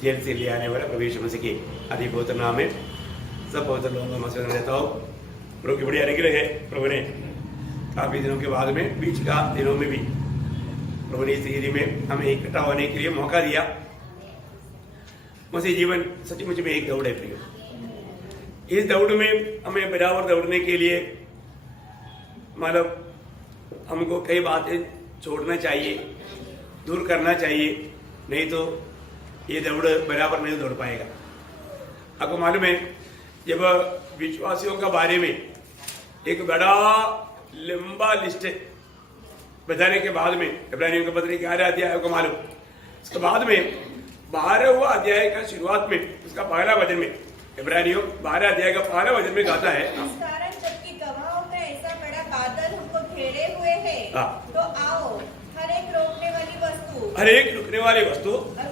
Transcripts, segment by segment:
Gel से ले आने वाला प्रभु यीशु मसीह के अति पवित्र नाम में सब पवित्र लोगों का मसलन रहता हो। प्रभु की बड़ी अनुग्रह है। प्रभु ने काफी दिनों के बाद में बीच का दिनों में भी प्रभु ने इस सीरी में हमें इकट्ठा होने के लिए मौका दिया। मसीह जीवन सचमुच में एक दौड़ है प्रिय। इस दौड़ में हमें बराबर दौड़ने के लिए मतलब हमको कई बातें छोड़ना चाहिए, दूर करना चाहिए, नहीं तो ये दौड़ बराबर नहीं दौड़ पाएगा। आपको मालूम है जब विश्वासियों का बारे में एक बड़ा लंबा लिस्ट बताने के बाद में इब्रानियों के पत्र 11 अध्याय को मालूम, इसके बाद में 12वां अध्याय का शुरुआत में उसका पहला वचन में इब्रानियों 12 अध्याय का पहला वचन में कहता है, इस कारण जबकि गवाहों में ऐसा बड़ा बादल हमको घेरे हुए है, तो आओ हर एक रोकने वाली वस्तु और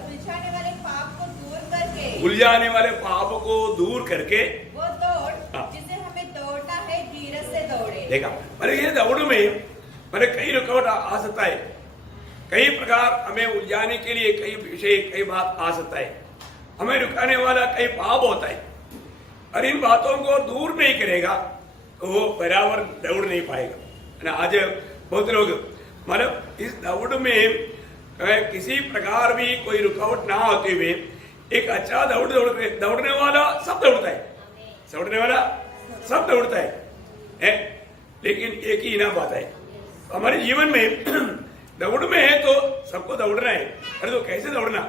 उलझाने वाले पाप को दूर करके वो दौड़ जिसे हमें दौड़ना है धीरज से दौड़े। देखा पर ये दौड़ में मैंने कई रुकावट आ सकता है, कई प्रकार हमें उलझाने के लिए कई विषय कई बात आ सकता है, हमें रुकाने वाला कई पाप होता है और इन बातों को दूर नहीं करेगा तो वो बराबर दौड़ नहीं पाएगा। आज बहुत लोग मतलब इस दौड़ में किसी प्रकार भी कोई रुकावट ना होते हुए एक अच्छा दौड़ने वाला सब दौड़ता है, लेकिन एक ही इनाम आता है हमारे जीवन में। दौड़ में है तो सबको दौड़ना है, अरे तो कैसे दौड़ना,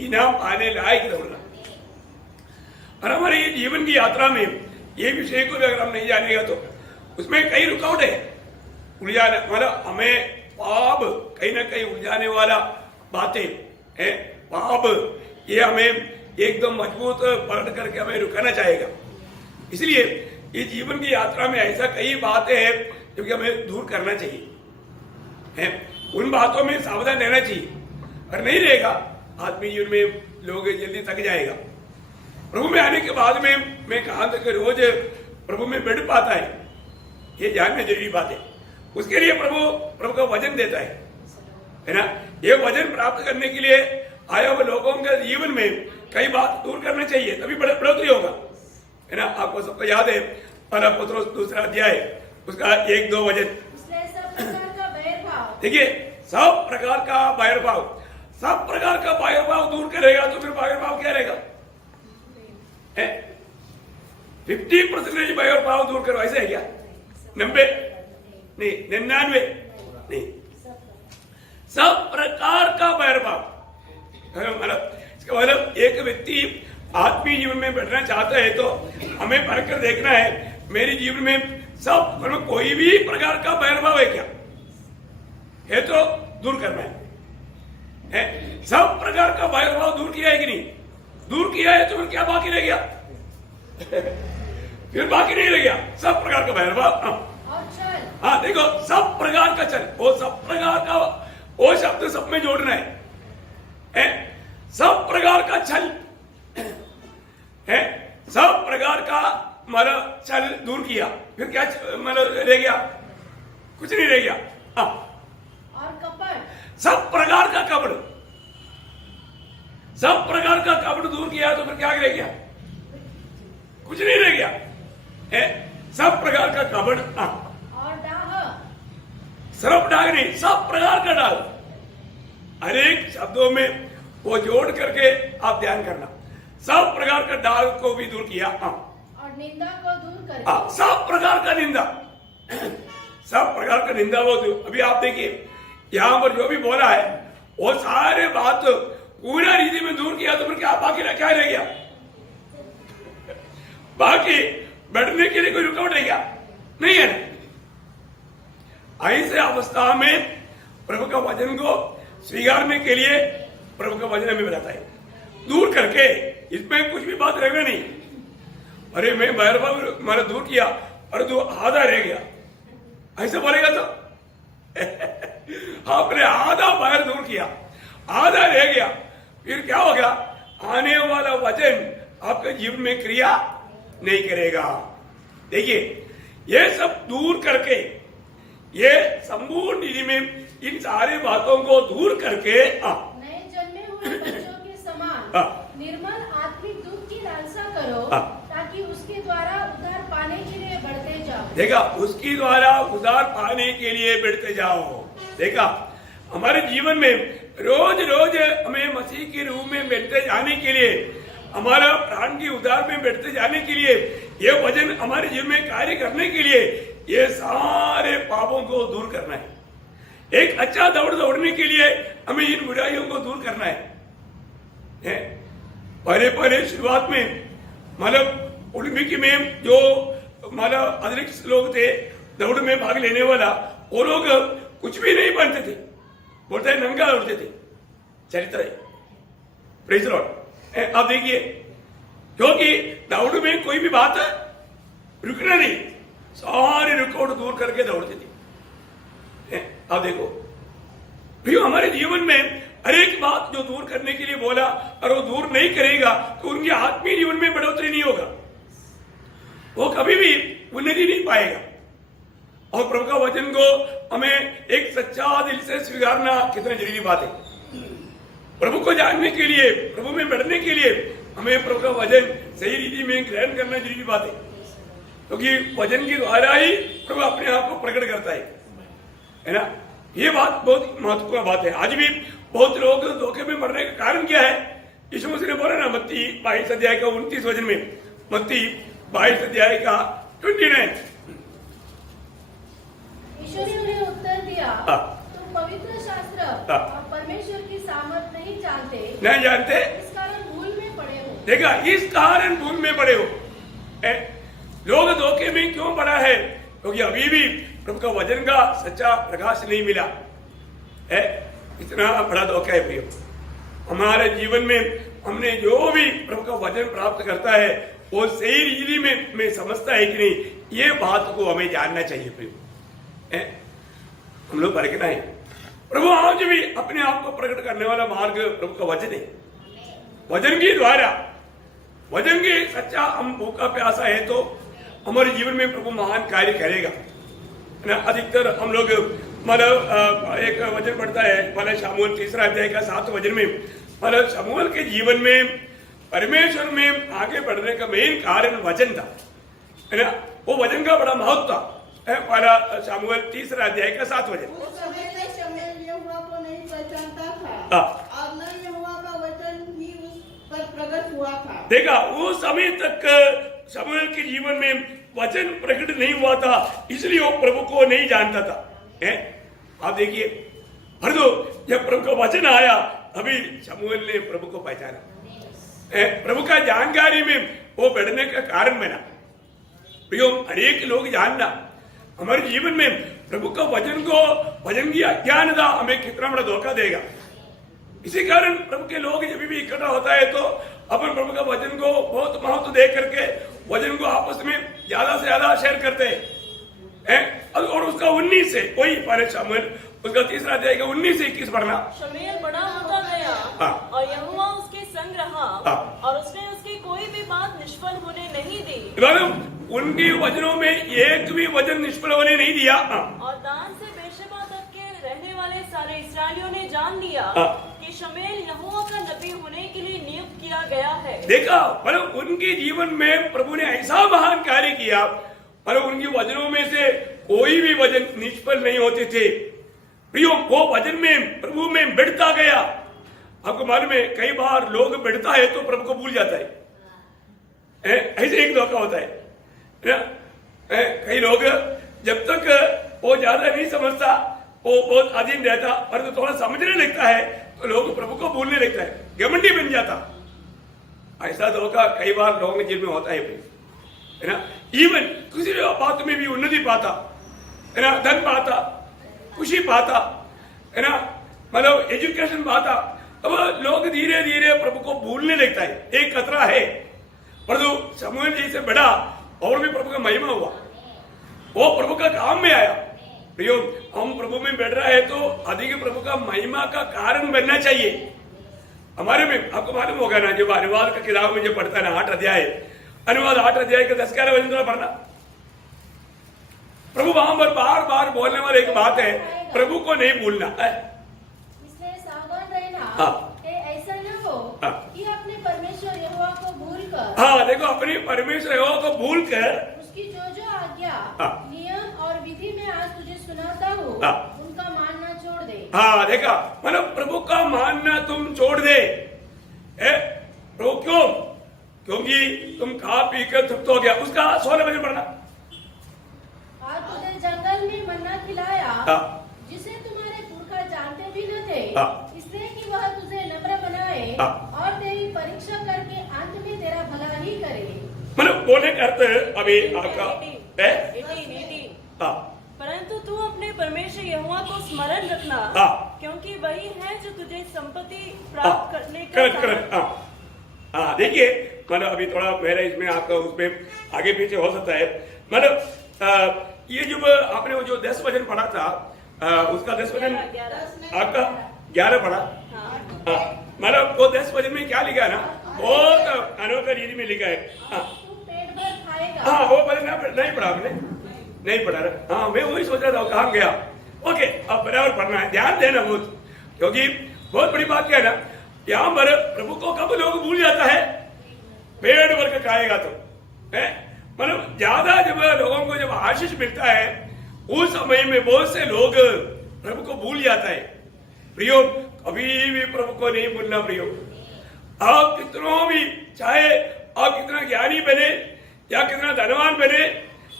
इनाम आने लायक दौड़ना। और हमारे ये जीवन की यात्रा में ये विषय को भी अगर हम नहीं जानेगा तो उसमें कई रुकावट है, उलझाने मतलब हमें पाप कहीं ना कहीं उलझाने वाला बातें है। पाप ये हमें एकदम मजबूत पकड़ करके हमें रुकाना चाहेगा। इसलिए ये जीवन की यात्रा में ऐसा कई बातें हैं जो कि हमें दूर करना चाहिए है, उन बातों में सावधान रहना चाहिए। और नहीं रहेगा आत्मीय जीवन में लोग जल्दी थक जाएगा। प्रभु में आने के बाद में मैं कहा था कि रोज प्रभु में बैठ पाता है, ये जानना जरूरी बात है। उसके लिए प्रभु का वजन देता है ना। ये वजन प्राप्त करने के लिए आया हुए लोगों के जीवन में कई बात दूर करना चाहिए, तभी बढ़ोतरी होगा, है ना। आपको सबको याद है पहला पत्रोस 2 अध्याय उसका 1-2 वचन। देखिए सब प्रकार का बैर भाव दूर करेगा तो फिर बैर भाव क्या रहेगा, 50% बैर भाव दूर करो, ऐसा है क्या? 90 नहीं, 99 नहीं, सब प्रकार का बैर भाव। मतलब एक व्यक्ति आत्मीय जीवन में बैठना चाहता है तो हमें परख कर देखना है मेरे जीवन में सब मतलब कोई भी प्रकार का बैरभाव है क्या, है तो दूर करना है। सब प्रकार का बैरभाव दूर किया है कि नहीं? दूर किया है तो फिर क्या बाकी रह गया? फिर बाकी नहीं रह गया सब प्रकार का बैरभाव। हाँ देखो सब प्रकार का चल, वो सब प्रकार का वो शब्द सब में जोड़ना है। सब प्रकार का छल है, सब प्रकार का मतलब छल दूर किया, फिर क्या मतलब रह गया? कुछ नहीं रह गया। और कपट, सब प्रकार का कपट, सब प्रकार का कपट दूर किया तो फिर क्या रह गया? कुछ नहीं रह गया। सब प्रकार का कपट और डाह, सिर्फ डाग नहीं, सब प्रकार का डाग। अनेक शब्दों में वो जोड़ करके आप ध्यान करना, सब प्रकार का डाग को भी दूर किया और निंदा को दूर करके। सब प्रकार का निंदा, सब प्रकार का निंदा वो दूर। अभी आप देखिए यहाँ पर जो भी बोला है वो सारे बात पूरा रीति में दूर किया तो फिर क्या बाकी क्या रह गया? बाकी बैठने के लिए कोई रुकावट है क्या? नहीं है ना। ऐसे अवस्था में प्रभु का वचन को स्वीकारने के लिए प्रभु का वचन हमें बताता है, दूर करके इसमें कुछ भी बात रहेगा नहीं। अरे मैं बैरभाव मैंने दूर किया और तो आधा रह गया, ऐसे बोलेगा तो आपने आधा बैर दूर किया, आधा रह गया, फिर क्या हो गया? आने वाला वचन आपके जीवन में क्रिया नहीं करेगा। देखिए ये सब दूर करके, ये संपूर्ण निधि में इन सारी बातों को दूर करके नए जन्मे हुए बच्चों के समान निर्मल आत्मिक दुख की लालसा करो, ताकि उसके द्वारा उद्धार पाने के लिए बढ़ते जाओ। देखा, उसकी द्वारा उद्धार पाने के लिए बढ़ते जाओ। देखा, हमारे जीवन में रोज रोज हमें मसीह के रूप में बढ़ते जाने के लिए, हमारा प्राण की उद्धार में बढ़ते जाने के लिए, ये वचन हमारे जीवन में कार्य करने के लिए, ये सारे पापों को दूर करना है। एक अच्छा दौड़ने के लिए हमें इन बुराइयों को दूर करना है। पहले शुरुआत में मतलब ओलंपिक में जो मतलब अतिरिक्त लोग थे दौड़ में भाग लेने वाला, वो लोग कुछ भी नहीं पहनते थे, बोलते हैं नंगा दौड़ते थे। चरित्र है, प्रेज लॉर्ड। अब देखिए, क्योंकि दौड़ में कोई भी बात रुकना नहीं, सारे रुकावट दूर करके दौड़ते थे। अब देखो भैया, हमारे जीवन में हर एक बात जो दूर करने के लिए बोला और वो दूर नहीं करेगा तो उनके आत्मीय जीवन में बढ़ोतरी नहीं होगा, वो कभी भी उन्नति नहीं पाएगा। और प्रभु का वचन को हमें एक सच्चा दिल से स्वीकारना कितना जरूरी बात है। प्रभु को जानने के लिए, प्रभु में बढ़ने के लिए हमें प्रभु का वचन सही रीति में ग्रहण करना जरूरी बात है, क्योंकि वचन के द्वारा ही प्रभु अपने आप को प्रकट करता है ना। ये बात बहुत महत्वपूर्ण बात है। आज भी बहुत लोग धोखे में मरने का कारण क्या है? यीशु मसीह ने बोला ना मत्ती 22 अध्याय का 29 वचन में, मत्ती 22 अध्याय का 29। यीशु ने उन्हें उत्तर दिया, तुम पवित्र शास्त्र और परमेश्वर की सामर्थ नहीं जानते, इस कारण भूल में पड़े हो। देखा, इस कारण भूल में पड़े हो। लोग धोखे में क्यों पड़ा है? क्योंकि अभी भी प्रभु का वचन का सच्चा प्रकाश नहीं मिला है। इतना बड़ा धोखा है प्रियो। हमारे जीवन में हमने जो भी प्रभु का वचन प्राप्त करता है वो सही रीति में समझता है कि नहीं, ये बात को हमें जानना चाहिए प्रियो। हम लोग परखना है। प्रभु आज भी अपने आप को प्रकट करने वाला मार्ग प्रभु का वचन है। वचन के द्वारा, वचन के सच्चा हम भूखा प्यासा है तो हमारे जीवन में प्रभु महान कार्य करेगा ना। अधिकतर हम लोग मतलब एक वचन पढ़ता है पहले शमूएल 3 अध्याय का 7 वचन में, मतलब शमूएल के जीवन में परमेश्वर में आगे बढ़ने का मेन कारण वचन था, है ना। वो वचन का बड़ा महत्व था। पहला शमूएल 3 अध्याय का 7 वचन। उस समय में शमूएल यहोवा को नहीं पहचानता था और न यहोवा का वचन ही उस पर प्रकट हुआ था। देखा, उस समय तक शमूएल के जीवन में वचन प्रकट नहीं हुआ था, इसलिए वो प्रभु को नहीं जानता था। आप देखिए, हर दो जब प्रभु का वचन आया अभी शमूएल ने प्रभु को पहचाना। प्रभु का जानकारी में वो बढ़ने का कारण बना। प्रियो, अनेक लोग जानना हमारे जीवन में प्रभु का वचन को, वचन की अज्ञानता हमें कितना बड़ा धोखा देगा। इसी कारण प्रभु के लोग जब भी इकट्ठा होता है तो अपन प्रभु का वचन को बहुत महत्व दे करके वचन को आपस में ज्यादा से ज्यादा शेयर करते हैं। और उसका 19 से वही पहले शमूएल उसका 3 अध्याय का 19 से 21 पढ़ना। शमूएल बड़ा होता गया और यहोवा उसके संग रहा और उसने उसकी कोई भी बात निष्फल होने नहीं दी। उनके वचनों में एक भी वचन निष्फल होने नहीं दिया। और दान से बेशेबा तक के रहने वाले सारे इस्राएलियों ने जान लिया कि शमूएल यहोवा का नबी होने के लिए नियुक्त किया गया है। देखा, मतलब उनके जीवन में प्रभु ने ऐसा महान कार्य किया, मतलब उनके वचनों में से कोई भी वचन निष्फल नहीं होते थे। प्रियो, वो वचन में प्रभु में बढ़ता गया। आपको मालूम है कई बार लोग बढ़ता है तो प्रभु को भूल जाता है। ऐसे एक धोखा होता है ना। कई लोग जब तक वो ज्यादा नहीं समझता, वो बहुत अधीन रहता, और तो थोड़ा समझने लगता है तो लोग प्रभु को भूलने लगता है, घमंडी बन जाता। ऐसा धोखा कई बार लोगों के जीवन में होता है ना। इवन किसी बात में भी उन्नति पाता है ना, धन पाता, खुशी पाता है ना, मतलब एजुकेशन पाता, अब लोग धीरे धीरे प्रभु को भूलने लगता है। एक खतरा है। परंतु शमूएल जी से बड़ा और भी प्रभु का महिमा हुआ, वो प्रभु का काम में आया। प्रियो, हम प्रभु में बैठ रहा है तो अधिक प्रभु का महिमा का कारण बनना चाहिए हमारे में। आपको मालूम होगा ना, जब अनुवाद का किताब में जो पढ़ता है ना 8 अध्याय, अनुवाद 8 अध्याय का 10-11 वचन पढ़ना। प्रभु वहां पर बार बार बोलने वाली एक बात है, प्रभु को नहीं भूलना है। इसलिए सावधान रहना कि ऐसा न हो कि अपने अपने परमेश्वर यहोवा को भूल कर उसकी जो आज्ञा हाँ। नियम और विधि में आज तुझे सुनाता हूँ हाँ। उनका मानना छोड़ दे। हाँ देखा, मतलब प्रभु का मानना तुम छोड़ दे। प्रभु क्यों? क्योंकि तुम खा पी कर तृप्त हो गया। उसका 16 वचन पढ़ना। आज तुझे जंगल में मन्ना खिलाया हाँ। जिसे तुम्हारे पुरखा जानते भी न थे, हाँ। इसलिए कि वह तुझे नम्र बनाए हाँ। और तेरी परीक्षा करके अंत में तेरा भला ही करे। मतलब बोलने का अर्थ अभी आपका है? 18 हाँ। परंतु तू अपने परमेश्वर यहोवा को स्मरण रखना, हाँ। क्योंकि वही है जो तुझे संपत्ति हाँ, प्राप्त करने का करंट सामर्थ- हाँ हाँ देखिए, मतलब अभी थोड़ा मेरा इसमें आपका उसमें आगे पीछे हो सकता है। मतलब ये जो आपने वो जो 10 वचन पढ़ा था, उसका 10 वचन 11 आपका 11 पढ़ा। हाँ। हाँ, मतलब वो 10 वचन में क्या लिखा है ना, बहुत अनोखा रीति में लिखा है। हाँ तू पेट भर खाएगा। हाँ, वो वचन नहीं पढ़ा आपने, नहीं पढ़ा रहा। हाँ, मैं वही सोच रहा था कहाँ गया। ओके, अब बराबर पढ़ना है, ध्यान देना बहुत, क्योंकि बहुत बड़ी बात क्या है ना, यहाँ पर प्रभु को कब लोग भूल जाता है? पेट भर के खाएगा तो है। मतलब ज्यादा जब लोगों को जब आशीष मिलता है उस समय में बहुत से लोग प्रभु को भूल जाता है। प्रियो, कभी भी प्रभु को नहीं भूलना। प्रियो, आप कितना भी चाहे आप कितना ज्ञानी बने या कितना धनवान बने,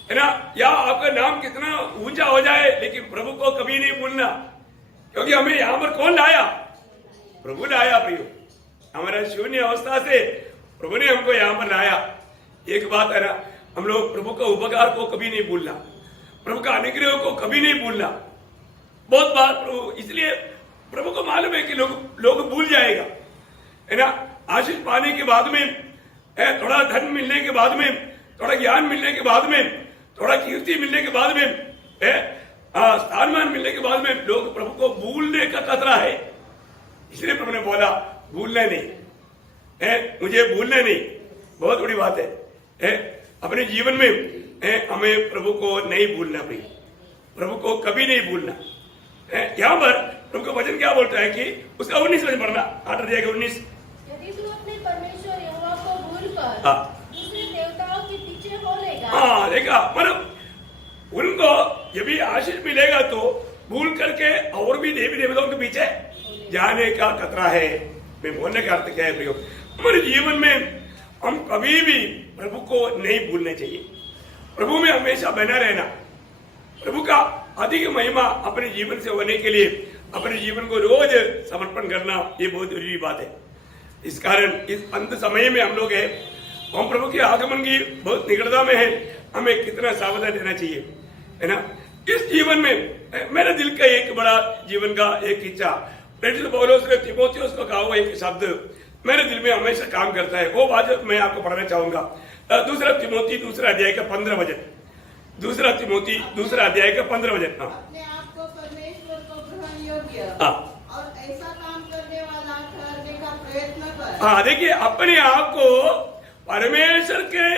है ना, या आपका नाम कितना ऊंचा हो जाए, लेकिन प्रभु को कभी नहीं भूलना। क्योंकि हमें यहाँ पर कौन लाया? प्रभु लाया। प्रियो, हमारा शून्य अवस्था से प्रभु ने हमको यहाँ पर लाया। एक बात है ना, हम लोग प्रभु का उपकार को कभी नहीं भूलना, प्रभु का अनुग्रह को कभी नहीं भूलना। बहुत बार प्रभु, इसलिए प्रभु को मालूम है कि लोग भूल जाएगा, है ना। आशीष पाने के बाद में, थोड़ा धन मिलने के बाद में, थोड़ा ज्ञान मिलने के बाद में, थोड़ा कीर्ति मिलने के बाद में, स्थानमान मिलने के बाद में लोग प्रभु को भूलने का खतरा है। इसलिए प्रभु ने बोला भूलना नहीं है, मुझे भूलना नहीं। बहुत बड़ी बात है। अपने जीवन में हमें प्रभु को नहीं भूलना भाई, प्रभु को कभी नहीं भूलना। यहाँ पर प्रभु का वचन क्या बोलता है कि उसका 19 वचन पढ़ना, 8 अध्याय का 19। यदि तू अपने परमेश्वर यहोवा को भूलकर हाँ। दूसरे देवताओं के पीछे हो लेगा। हाँ देखा, मतलब उनको जब भी आशीष मिलेगा तो भूल करके और भी देवी देवताओं के पीछे जाने का खतरा है। मैं बोलने का अर्थ क्या है प्रियो, हमारे जीवन में हम कभी भी प्रभु को नहीं भूलना चाहिए। प्रभु में हमेशा बना रहना, प्रभु का अधिक महिमा अपने जीवन से होने के लिए अपने जीवन को रोज समर्पण करना, ये बहुत जरूरी बात है। इस कारण इस अंत समय में हम लोग हैं, हम प्रभु के आगमन की बहुत निकटता में है, हमें कितना सावधान रहना चाहिए, है ना। इस जीवन में मेरे दिल का एक बड़ा जीवन का एक इच्छा, प्रेरित पौलुस ने तीमुथियुस को कहा हुआ एक शब्द मेरे दिल में हमेशा काम करता है। वो बात मैं आपको पढ़ना चाहूंगा। दूसरा तीमुथी दूसरा अध्याय का 15 वचन। दूसरा तीमुथी दूसरा अध्याय का 15 वचन। हाँ, अपने आप को परमेश्वर को ग्रहण योग्य हाँ, और ऐसा काम करने वाला ठहरने का प्रयत्न कर। हाँ देखिए, अपने आप को परमेश्वर के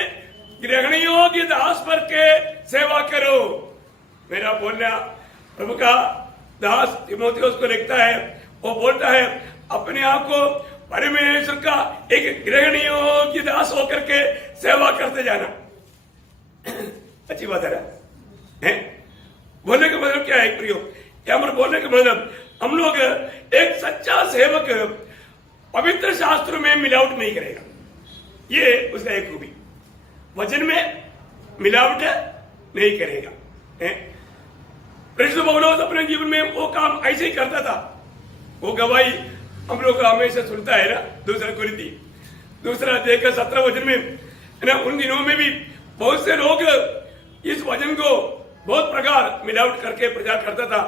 ग्रहण योग्य दास पर के सेवा करो। मेरा बोलना प्रभु का दास तीमुथियुस को लिखता है, वो बोलता है अपने आप को परमेश्वर का एक ग्रहण योग्य दास होकर के सेवा करते जाना। अच्छी बात है ना? बोलने का मतलब क्या है प्रियो? यहाँ पर बोलने का मतलब हम लोग एक सच्चा सेवक पवित्र शास्त्र में मिलावट नहीं करेगा, ये उसका एक खूबी। वचन में मिलावट नहीं करेगा। प्रेरित पौलुस अपने जीवन में वो काम ऐसे ही करता था। वो गवाही हम लोग हमेशा सुनता है ना, दूसरा कुरिन्थी दूसरा अध्याय का 17 वचन में, है ना। उन दिनों में भी बहुत से लोग इस वचन को बहुत प्रकार मिलावट करके प्रचार करता था,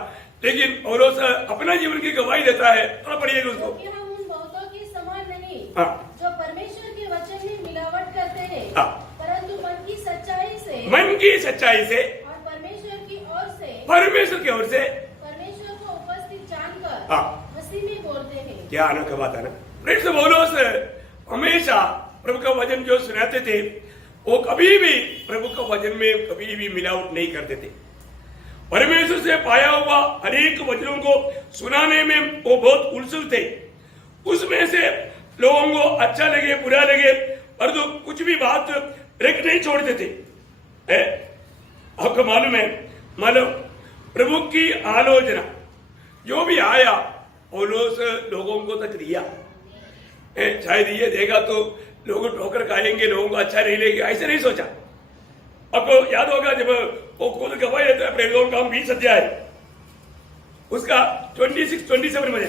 लेकिन पौलुस अपना जीवन की गवाही देता है। थोड़ा पढ़िएगा उसको। क्योंकि हम उन बहुतों के समान नहीं, हाँ। जो परमेश्वर के वचन में मिलावट करते हैं, हाँ। परंतु मन की सच्चाई से और परमेश्वर की ओर से परमेश्वर की ओर से परमेश्वर को उपस्थित जानकर हाँ। मसीह में बोलते हैं। क्या अनोखा बात है ना। प्रेरित पौलुस हमेशा प्रभु का वचन जो सुनाते थे, वो कभी भी प्रभु का वचन में कभी भी मिलावट नहीं करते थे। परमेश्वर से पाया हुआ अनेक वचनों को सुनाने में वो बहुत उलझे थे। उसमें से लोगों को अच्छा लगे बुरा लगे, और तो कुछ भी बात रिक नहीं छोड़ते थे। आपको मालूम है, मालूम प्रभु की आलोचना जो भी आया पौलुस लोगों को तक दिया। शायद ये देगा तो लोग ठोकर खाएंगे, लोगों को अच्छा नहीं लगेगा, ऐसे नहीं सोचा। आपको याद होगा जब वो खुद गवाही देता है प्रेरितों का 20 अध्याय उसका 26-27 में।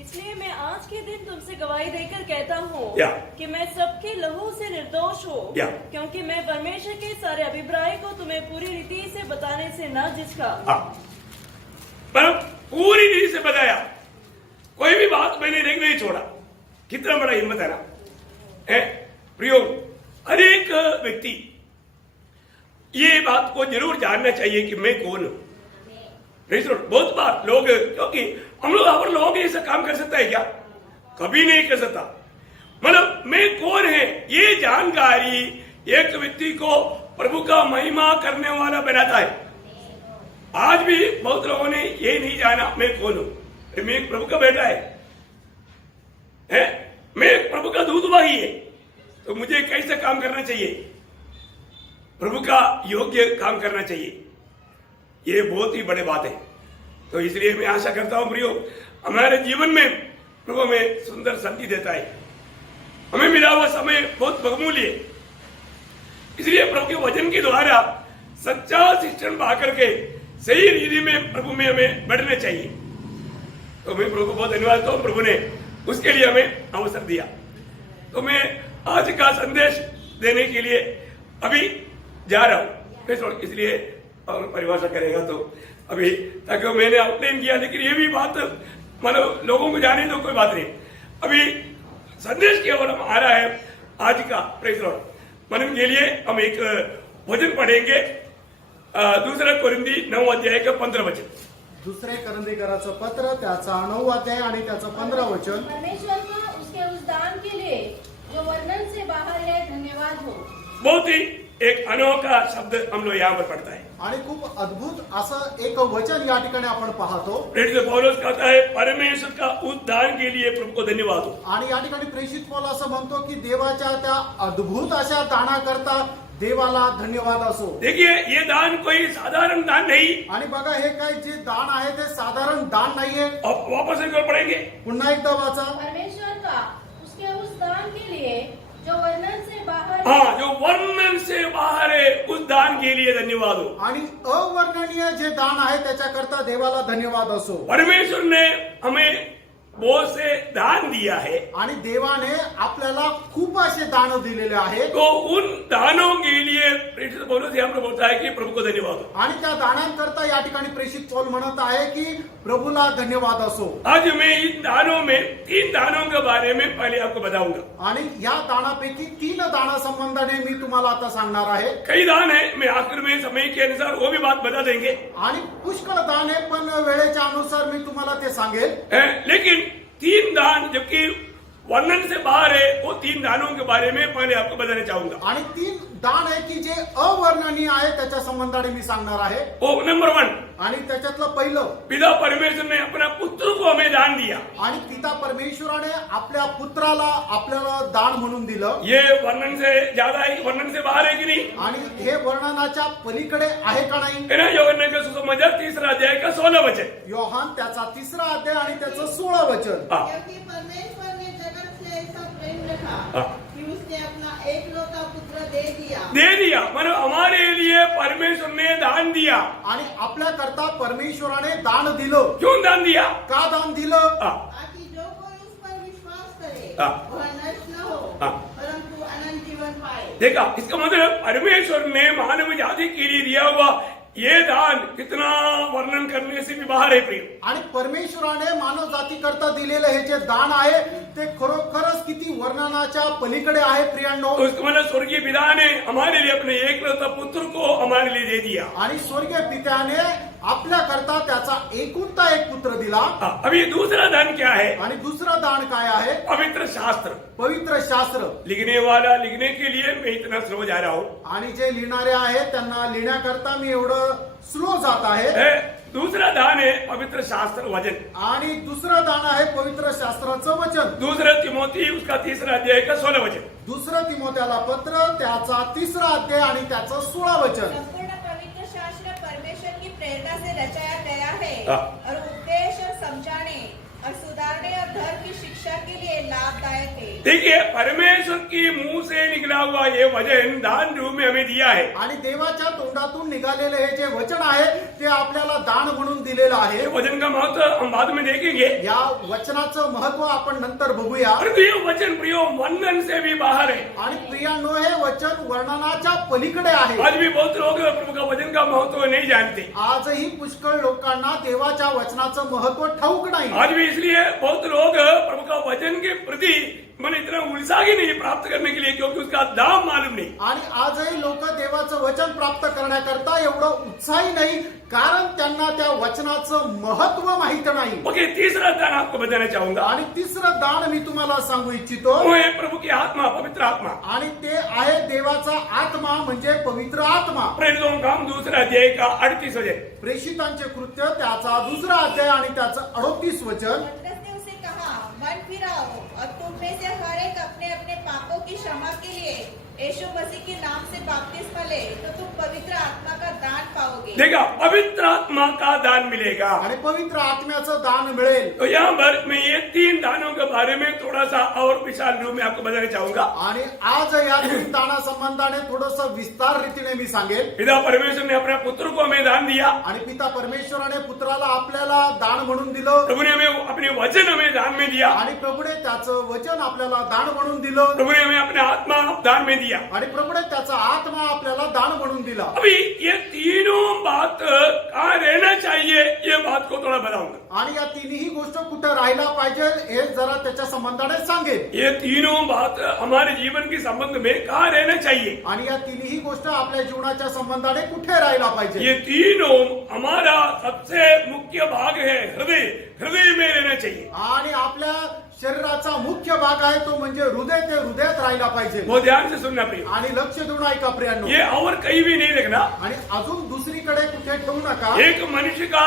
इसलिए मैं आज के दिन तुमसे गवाही देकर कहता हूँ या। कि मैं सबके लहू से निर्दोष हूँ, या। क्योंकि मैं परमेश्वर के सारे अभिप्राय को तुम्हें पूरी रीति से बताने से न झिझका। पर पूरी रीति से बताया, कोई भी बात मैंने नहीं छोड़ा। कितना बड़ा हिम्मत है ना। प्रियो, हर एक व्यक्ति ये बात को जरूर जानना चाहिए कि मैं कौन हूं। बहुत बार लोग, क्योंकि हम लोग और लोग ऐसा काम कर सकता है क्या? कभी नहीं कर सकता। मतलब मैं कौन है ये जानकारी एक व्यक्ति को प्रभु का महिमा करने वाला बनाता है। आज भी बहुत लोगों ने ये नहीं जाना मैं कौन हूं। मैं एक प्रभु का बेटा है, मैं एक प्रभु का दूतवाही है, तो मुझे कैसे काम करना चाहिए? प्रभु का योग्य काम करना चाहिए। ये बहुत ही बड़ी बात है। तो इसलिए मैं आशा करता हूं प्रियो, हमारे जीवन में प्रभु हमें सुंदर संधि देता है। हमें मिला हुआ समय बहुत बहुमूल्य है। इसलिए प्रभु के वचन के द्वारा सच्चा शिक्षण पा करके सही रीति में प्रभु में हमें बढ़ना चाहिए। तो मैं प्रभु को बहुत धन्यवाद दूं, प्रभु ने उसके लिए हमें अवसर दिया। तो मैं आज का संदेश देने के लिए अभी जा रहा हूं, इसलिए परिभाषा करेगा तो अभी, ताकि मैंने आउटलाइन किया, लेकिन ये भी बात मतलब लोगों को जाने दो, कोई बात नहीं। अभी संदेश की ओर हम आ रहा है आज का प्रेज लॉर्ड मनन के लिए। हम एक वचन पढ़ेंगे, दूसरा कोरिंथी 9 अध्याय का 15 वचन। दुसरे करंदीकराचं पत्र त्याचा 9 अध्याय आणि त्याचं 15 वचन। परमेश्वर को उसके उस दान के लिए जो वर्णन से बाहर है धन्यवाद हो। बहुत ही एक अनोखा शब्द हम लोग यहाँ पर पढ़ता है आणि खूप अद्भुत असं एक वचन या ठिकाणी आपण पाहतो। प्रेरित पौलुस कहता है परमेश्वर का उद्धार के लिए प्रभु को धन्यवाद हो। आणि या ठिकाणी प्रेषित पौल असं म्हणतो की देवाच्या त्या अद्भुत अशा दानाकरता देवाला धन्यवाद असो। देखिए, ये दान कोई साधारण दान नहीं। आणि बघा, हे काय जे दान आहे ते साधारण दान नाहीये। अब वापस एक बार पढ़ेंगे, पुन्हा एकदा वाचा। परमेश्वर का उसके उस दान के लिए जो वर्णन से बाहर हाँ, जो वर्णन से बाहर है उस दान के लिए धन्यवाद हो। आणि अवर्णनीय जे दान आहे त्याच्याकरता देवाला धन्यवाद असो। परमेश्वर ने हमें बहुत से दान दिया है, आणि देवाने आपल्याला खूप असे दान दिलेले आहेत। तो उन दानों के लिए प्रेरित पौलुस यहाँ पर बोलता है कि प्रभु को धन्यवाद हो। आणि त्या दानांकरता या ठिकाणी प्रेषित पौल म्हणत आहे की प्रभूला धन्यवाद असो। आज मैं इन दानों में 3 दानों के बारे में पहले आपको बताऊंगा। आणि या दानापैकी 3 दाना संबंधाने मी तुम्हाला आता सांगणार आहे। कई दान है, मैं आखिर में समय के अनुसार वो भी बात बता देंगे। आणि पुष्कळ दान आहे, पण वेळेच्या अनुसार मी तुम्हाला ते सांगेल। लेकिन 3 दान जबकि वर्णन से बाहर है, वो 3 दानों के बारे में पहले आपको बताना चाहूंगा। आणि 3 दान आहे की जे अवर्णनीय आहे त्याच्या संबंधाने मी सांगणार आहे। वो नंबर 1, आणि त्याच्यातलं पहिलं, पिता परमेश्वर ने अपना पुत्र को हमें दान दिया। आणि पिता परमेश्वराने आपल्या पुत्राला आपल्याला दान म्हणून दिलं। ये वर्णन से ज्यादा है, वर्णन से बाहर है कि नहीं? आणि हे वर्णनाच्या पलीकडे आहे का नाही? है ना? योहन्ना का सुसमाचार 3 अध्याय का 16 वचन। योहान त्याचा 3 अध्याय आणि त्याचं 16 वचन। क्योंकि परमेश्वर ने जगत से ऐसा प्रेम रखा कि उसने अपना एकलौता पुत्र दे दिया। मतलब हमारे लिए परमेश्वर ने दान दिया। आणि आपल्या करता परमेश्वराने दान दिलं। क्यों दान दिया? का दान दिलं? ताकि जो कोई उस पर विश्वास करे वह नष्ट न हो परंतु अनंत जीवन पाए। देखा, इसका मतलब परमेश्वर ने मानव जाति के लिए दिया हुआ ये दान कितना वर्णन करने से भी बाहर है प्रिय। आणि परमेश्वराने मानव जाती करता दिलेलं हे जे दान आहे ते खरोखरच किती वर्णनाच्या पलीकडे आहे प्रियांनो। तो इसका मतलब स्वर्गीय पिता ने हमारे लिए अपने एकलौता पुत्र को हमारे लिए दे दिया। आणि स्वर्गीय पित्याने आपल्या करता त्याचा एकुलता एक पुत्र दिला। अभी दूसरा दान क्या है? आणि दुसरं दान काय आहे? पवित्र शास्त्र। पवित्र शास्त्र। लिखने वाला लिखने के लिए मैं इतना स्लो जा रहा हूँ, आणि जे लिहिणारे आहेत त्यांना लिहिण्याकरता मी एवढं स्लो जात आहे। दूसरा दान है पवित्र शास्त्र वचन, आणि दुसरं दान आहे पवित्र शास्त्राचं वचन. दूसरा तिमोथी उसका 3 अध्याय का 16 वचन. दुसरं तिमोथेला पत्र त्याचा 3 अध्याय आणि त्याचं 16 वचन. संपूर्ण पवित्र शास्त्र परमेश्वर की प्रेरणा से रचाया गया है हाँ। और उपदेश और समझाने और सुधारने और धर्म की शिक्षा के लिए लाभदायक है. देखिए, परमेश्वर की मुंह से निकला हुआ ये वचन दान रूप में हमें दिया है. आणि देवाच्या तोंडातून निघालेले हे जे वचन आहे ते आपल्याला दान म्हणून दिलेलं आहे. ये वचन का महत्व हम बाद में देखेंगे. या वचनाचं महत्व आपण नंतर बघूया. परंतु ये वचन प्रियो वर्णन से भी बाहर है. आणि प्रियांनो हे वचन वर्णनाच्या पलीकडे आहे. आज भी बहुत लोग प्रभु का वचन का महत्व नहीं जानते. आजही पुष्कळ लोकांना देवाच्या वचनाचं महत्व ठाऊक नाही. आज भी इसलिए बहुत लोग प्रभु का वचन के प्रति मन इतना उत्साही नहीं प्राप्त करने के लिए, क्योंकि उसका दाम मालूम नहीं. आणि आजही लोक देवाचं वचन प्राप्त करण्याकरता एवढं उत्साही नाही, कारण त्यांना त्या वचनाचं महत्व माहित नाही. ओके, तीसरा दान आपको बताना चाहूंगा. आणि तिसरं दान मी तुम्हाला सांगू इच्छितो. वो है प्रभु की आत्मा, पवित्र आत्मा. आणि ते आहे देवाचा आत्मा म्हणजे पवित्र आत्मा. प्रेरितों का काम 2 अध्याय का 38 वचन. प्रेषितांचे कृत्य त्याचा 2 अध्याय आणि त्याचं 38 वचन. पतरस ने उसे कहा, मन फिराओ और तुम में से हर एक अपने अपने पापों की क्षमा के लिए यीशु मसीह के नाम से बपतिस्मा ले, तो तुम पवित्र आत्मा का दान पाओगे. देखा, पवित्र आत्मा का दान मिलेगा. आणि पवित्र आत्म्याचं दान मिळेल. तो यहाँ पर मैं ये 3 दानों के बारे में थोड़ा सा और विशाल रूप में आपको बताना चाहूंगा. आणि आज या 3 दाना संबंधाने थोडस विस्तार रीतीने मी सांगेल. पिता परमेश्वर ने अपने पुत्र को हमें दान दिया. आणि पिता परमेश्वराने पुत्राला आपल्याला दान म्हणून दिलं. प्रभु ने हमें अपने वचन हमें दान में दिया. आणि प्रभुने त्याचं वचन आपल्याला दान म्हणून दिलं. प्रभु ने हमें अपने आत्मा दान में दिया. आणि प्रभुने त्याचा आत्मा आपल्याला दान म्हणून दिला. अभी ये तीनों बात कहाँ रहना चाहिए, ये बात को थोड़ा बताऊंगा. आणि या तिन्ही गोष्ट कुठं राहायला पाहिजे हे जरा त्याच्या संबंधाने सांगेल. ये तीनों बात हमारे जीवन के संबंध में कहाँ रहना चाहिए. आणि या तिन्ही गोष्ट आपल्या जीवनाच्या संबंधाने कुठे राहायला पाहिजे. ये तीनों हमारा सबसे मुख्य भाग है, हृदय. हृदय में रहना चाहिए. आणि आपल्या शरीराचा मुख्य भाग आहे तो म्हणजे हृदय. ते हृदयात राहायला पाहिजे. वो ध्यान से सुनना प्रिय. आणि लक्ष देऊन ऐका प्रियांनो. ये और कहीं भी नहीं देखना. आणि अजून दुसरीकडे कुठे ठेवू नका. एक मनुष्य का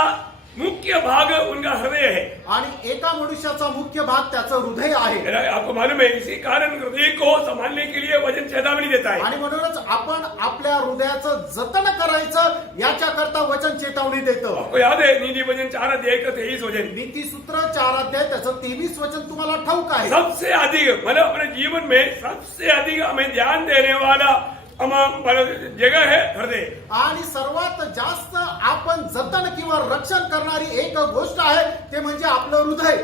मुख्य भाग उनका हृदय है. आणि एका मनुष्याचा मुख्य भाग त्याचं हृदय आहे. आपको मालूम है, इसी कारण हृदय को संभालने के लिए वचन चेतावनी देता है. आणि म्हणूनच आपण आपल्या हृदयाचं जतन करायचं याच्या करता वचन चेतावणी देतं. आपको याद है नीति वचन 4 अध्याय का 23 वचन. नीती सूत्र 4 अध्याय त्याचं 23 वचन तुम्हाला ठाऊक आहे. सबसे अधिक मतलब अपने जीवन में सबसे अधिक हमें ध्यान देने वाला जगह है हृदय. आणि सर्वात जास्त आपण जतन किंवा रक्षण करणारी एक गोष्ट आहे ते म्हणजे आपलं हृदय.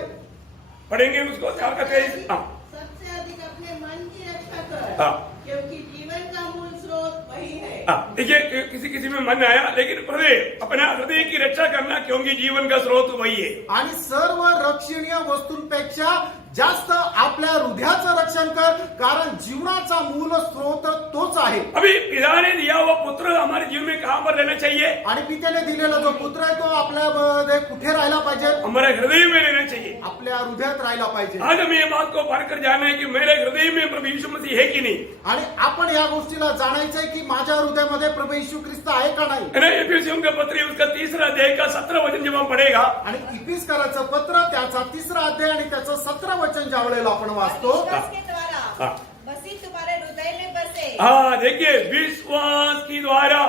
पढ़ेंगे उसको 4 का 23. सबसे अधिक अपने मन की रक्षा कर, हाँ. क्योंकि जीवन का मूल स्रोत वही है. देखिए, किसी किसी में मन आया, लेकिन हृदय, अपना हृदय की रक्षा करना, क्योंकि जीवन का स्रोत वही है. आणि सर्व रक्षणीय वस्तूंपेक्षा जास्त आपल्या हृदयाचं रक्षण कर, कारण जीवनाचा मूल स्रोत तोच आहे. अभी पिता ने दिया हुआ पुत्र हमारे जीवन में कहाँ पर रहना चाहिए. आणि पित्याने दिलेला जो पुत्र आहे तो आपल्यामध्ये कुठे राहायला पाहिजे. हमारे हृदय में रहना चाहिए. आपल्या हृदयात राहायला पाहिजे. आज हमें ये बात को पार कर जाना है कि मेरे हृदय में प्रभु यीशु मसीह है कि नहीं. आणि आपण या गोष्टीला जाणायचंय की माझ्या हृदयामध्ये प्रभू येशू ख्रिस्त आहे का नाही. है ना. एफिसियों का पत्र उसका 3 अध्याय का 17 वचन जब हम पढ़ेगा. आणि इफिसकाराचं पत्र त्याचा 3 अध्याय आणि त्याचं 17 वचन ज्या वेळेला आपण वाचतो. विश्वास के द्वारा हाँ. मसीह तुम्हारे हृदय में बसे. हाँ, देखिए, विश्वास की द्वारा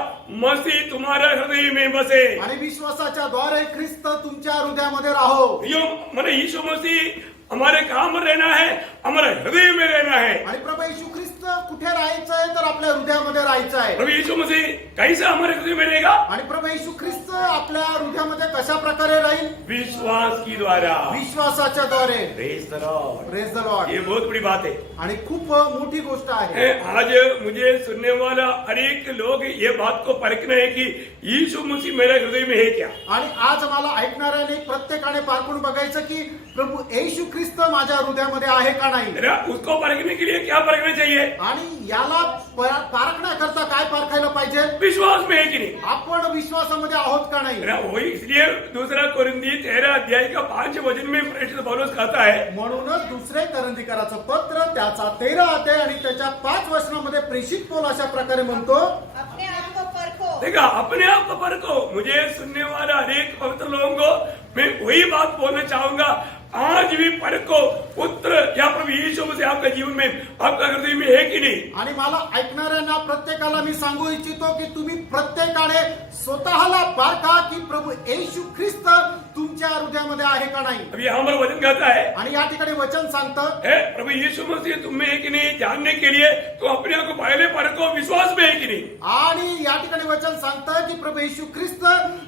मसीह तुम्हारा हृदय में बसे. आणि विश्वासाच्या द्वारे ख्रिस्त तुमच्या हृदयामध्ये राहो. यो मैंने यीशु मसीह हमारे काम रहना है, हमारे हृदय में रहना है. आणि प्रभू येशू ख्रिस्त कुठे राहायचंय तर आपल्या हृदयामध्ये राहायचं आहे. प्रभु यीशु मसीह कैसे हमारे हृदय में रहेगा. आणि प्रभू येशू ख्रिस्त आपल्या हृदयामध्ये कशा प्रकारे राहील. विश्वास की द्वारा. विश्वासाच्या द्वारे. Praise the Lord. Praise the Lord. ये बहुत बड़ी बात है. आणि खूप मोठी गोष्ट आहे. आज मुझे सुनने वाला हर एक लोग ये बात को परखना है कि यीशु मसीह मेरे हृदय में है क्या. आणि आज मला ऐकणाऱ्याने प्रत्येकाने पारखून बघायचं की प्रभू येशू ख्रिस्त माझ्या हृदयामध्ये आहे का नाही. उसको परखने के लिए क्या परखना चाहिए. आणि याला पारखण्याकरता काय पारखायला पाहिजे. विश्वास में है कि नहीं. आपण विश्वासामध्ये आहोत का नाही. वही इसलिए 2 कोरिन्थी 13 अध्याय का 5 वचन में प्रेषित पौलुस कहता है. म्हणूनच 2 कोरिन्थीकराचं पत्र त्याचा 13 अध्याय आणि त्याच्या 5 वचनामध्ये प्रेषित पौल अशा प्रकारे म्हणतो. अपने आप को परखो देखा, अपने आप को परखो। मुझे सुनने वाला अनेक पवित्र लोगों को मैं वही बात बोलना चाहूंगा, आज भी परखो, पुत्र या प्रभु यीशु मसीह आपका जीवन में, आपका हृदय में है की नाही. आणि मला ऐकणाऱ्यांना प्रत्येकाला मी सांगू इच्छितो की तुम्ही प्रत्येकाने स्वतःला पारखा की प्रभु येशू ख्रिस्त तुमच्या हृदयामध्ये आहे का नाही. अभी हमारा वचन कहता है, आणि या ठिकाणी वचन सांगतं है प्रभु यीशु मसीह तुम में है कि नहीं जानने के लिए तो अपने आप को पहले परखो, विश्वास में है कि नहीं. आणि या ठिकाणी वचन सांगतं की प्रभु येशू ख्रिस्त